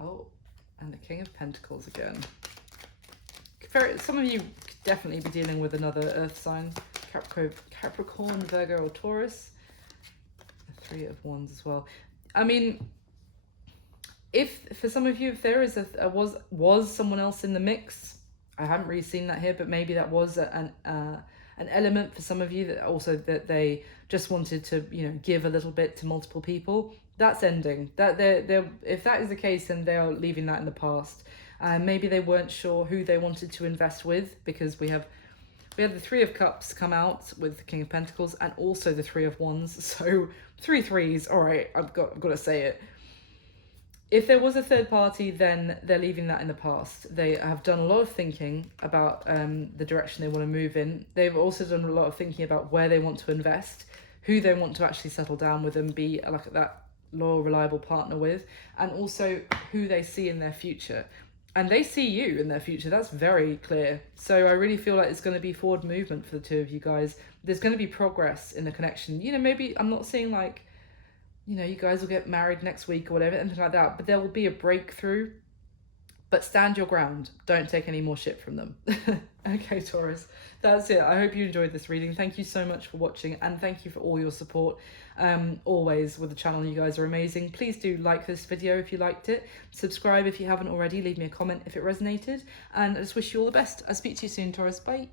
Oh, and the King of Pentacles again. Some of you could definitely be dealing with another earth sign. Capricorn, Virgo, or Taurus. The 3 of Wands as well. I mean, if for some of you, if there is was someone else in the mix, I haven't really seen that here, but maybe that was an element for some of you, that also that they just wanted to, you know, give a little bit to multiple people. That's ending. That they're if that is the case, then they are leaving that in the past. Maybe they weren't sure who they wanted to invest with, because we have the 3 of Cups come out with the King of Pentacles, and also the 3 of Wands. So 3 threes. All right, I've got to say it. If there was a third party, then they're leaving that in the past. They have done a lot of thinking about the direction they want to move in. They've also done a lot of thinking about where they want to invest, who they want to actually settle down with and be like that loyal, reliable partner with, and also who they see in their future. And they see you in their future. That's very clear. So I really feel like it's going to be forward movement for the 2 of you guys. There's going to be progress in the connection. You know, maybe I'm not saying like, you know, you guys will get married next week or whatever, anything like that, but there will be a breakthrough. But stand your ground. Don't take any more shit from them. Okay, Taurus, that's it. I hope you enjoyed this reading. Thank you so much for watching, and thank you for all your support always with the channel. You guys are amazing. Please do like this video if you liked it. Subscribe if you haven't already. Leave me a comment if it resonated, and I just wish you all the best. I'll speak to you soon, Taurus. Bye.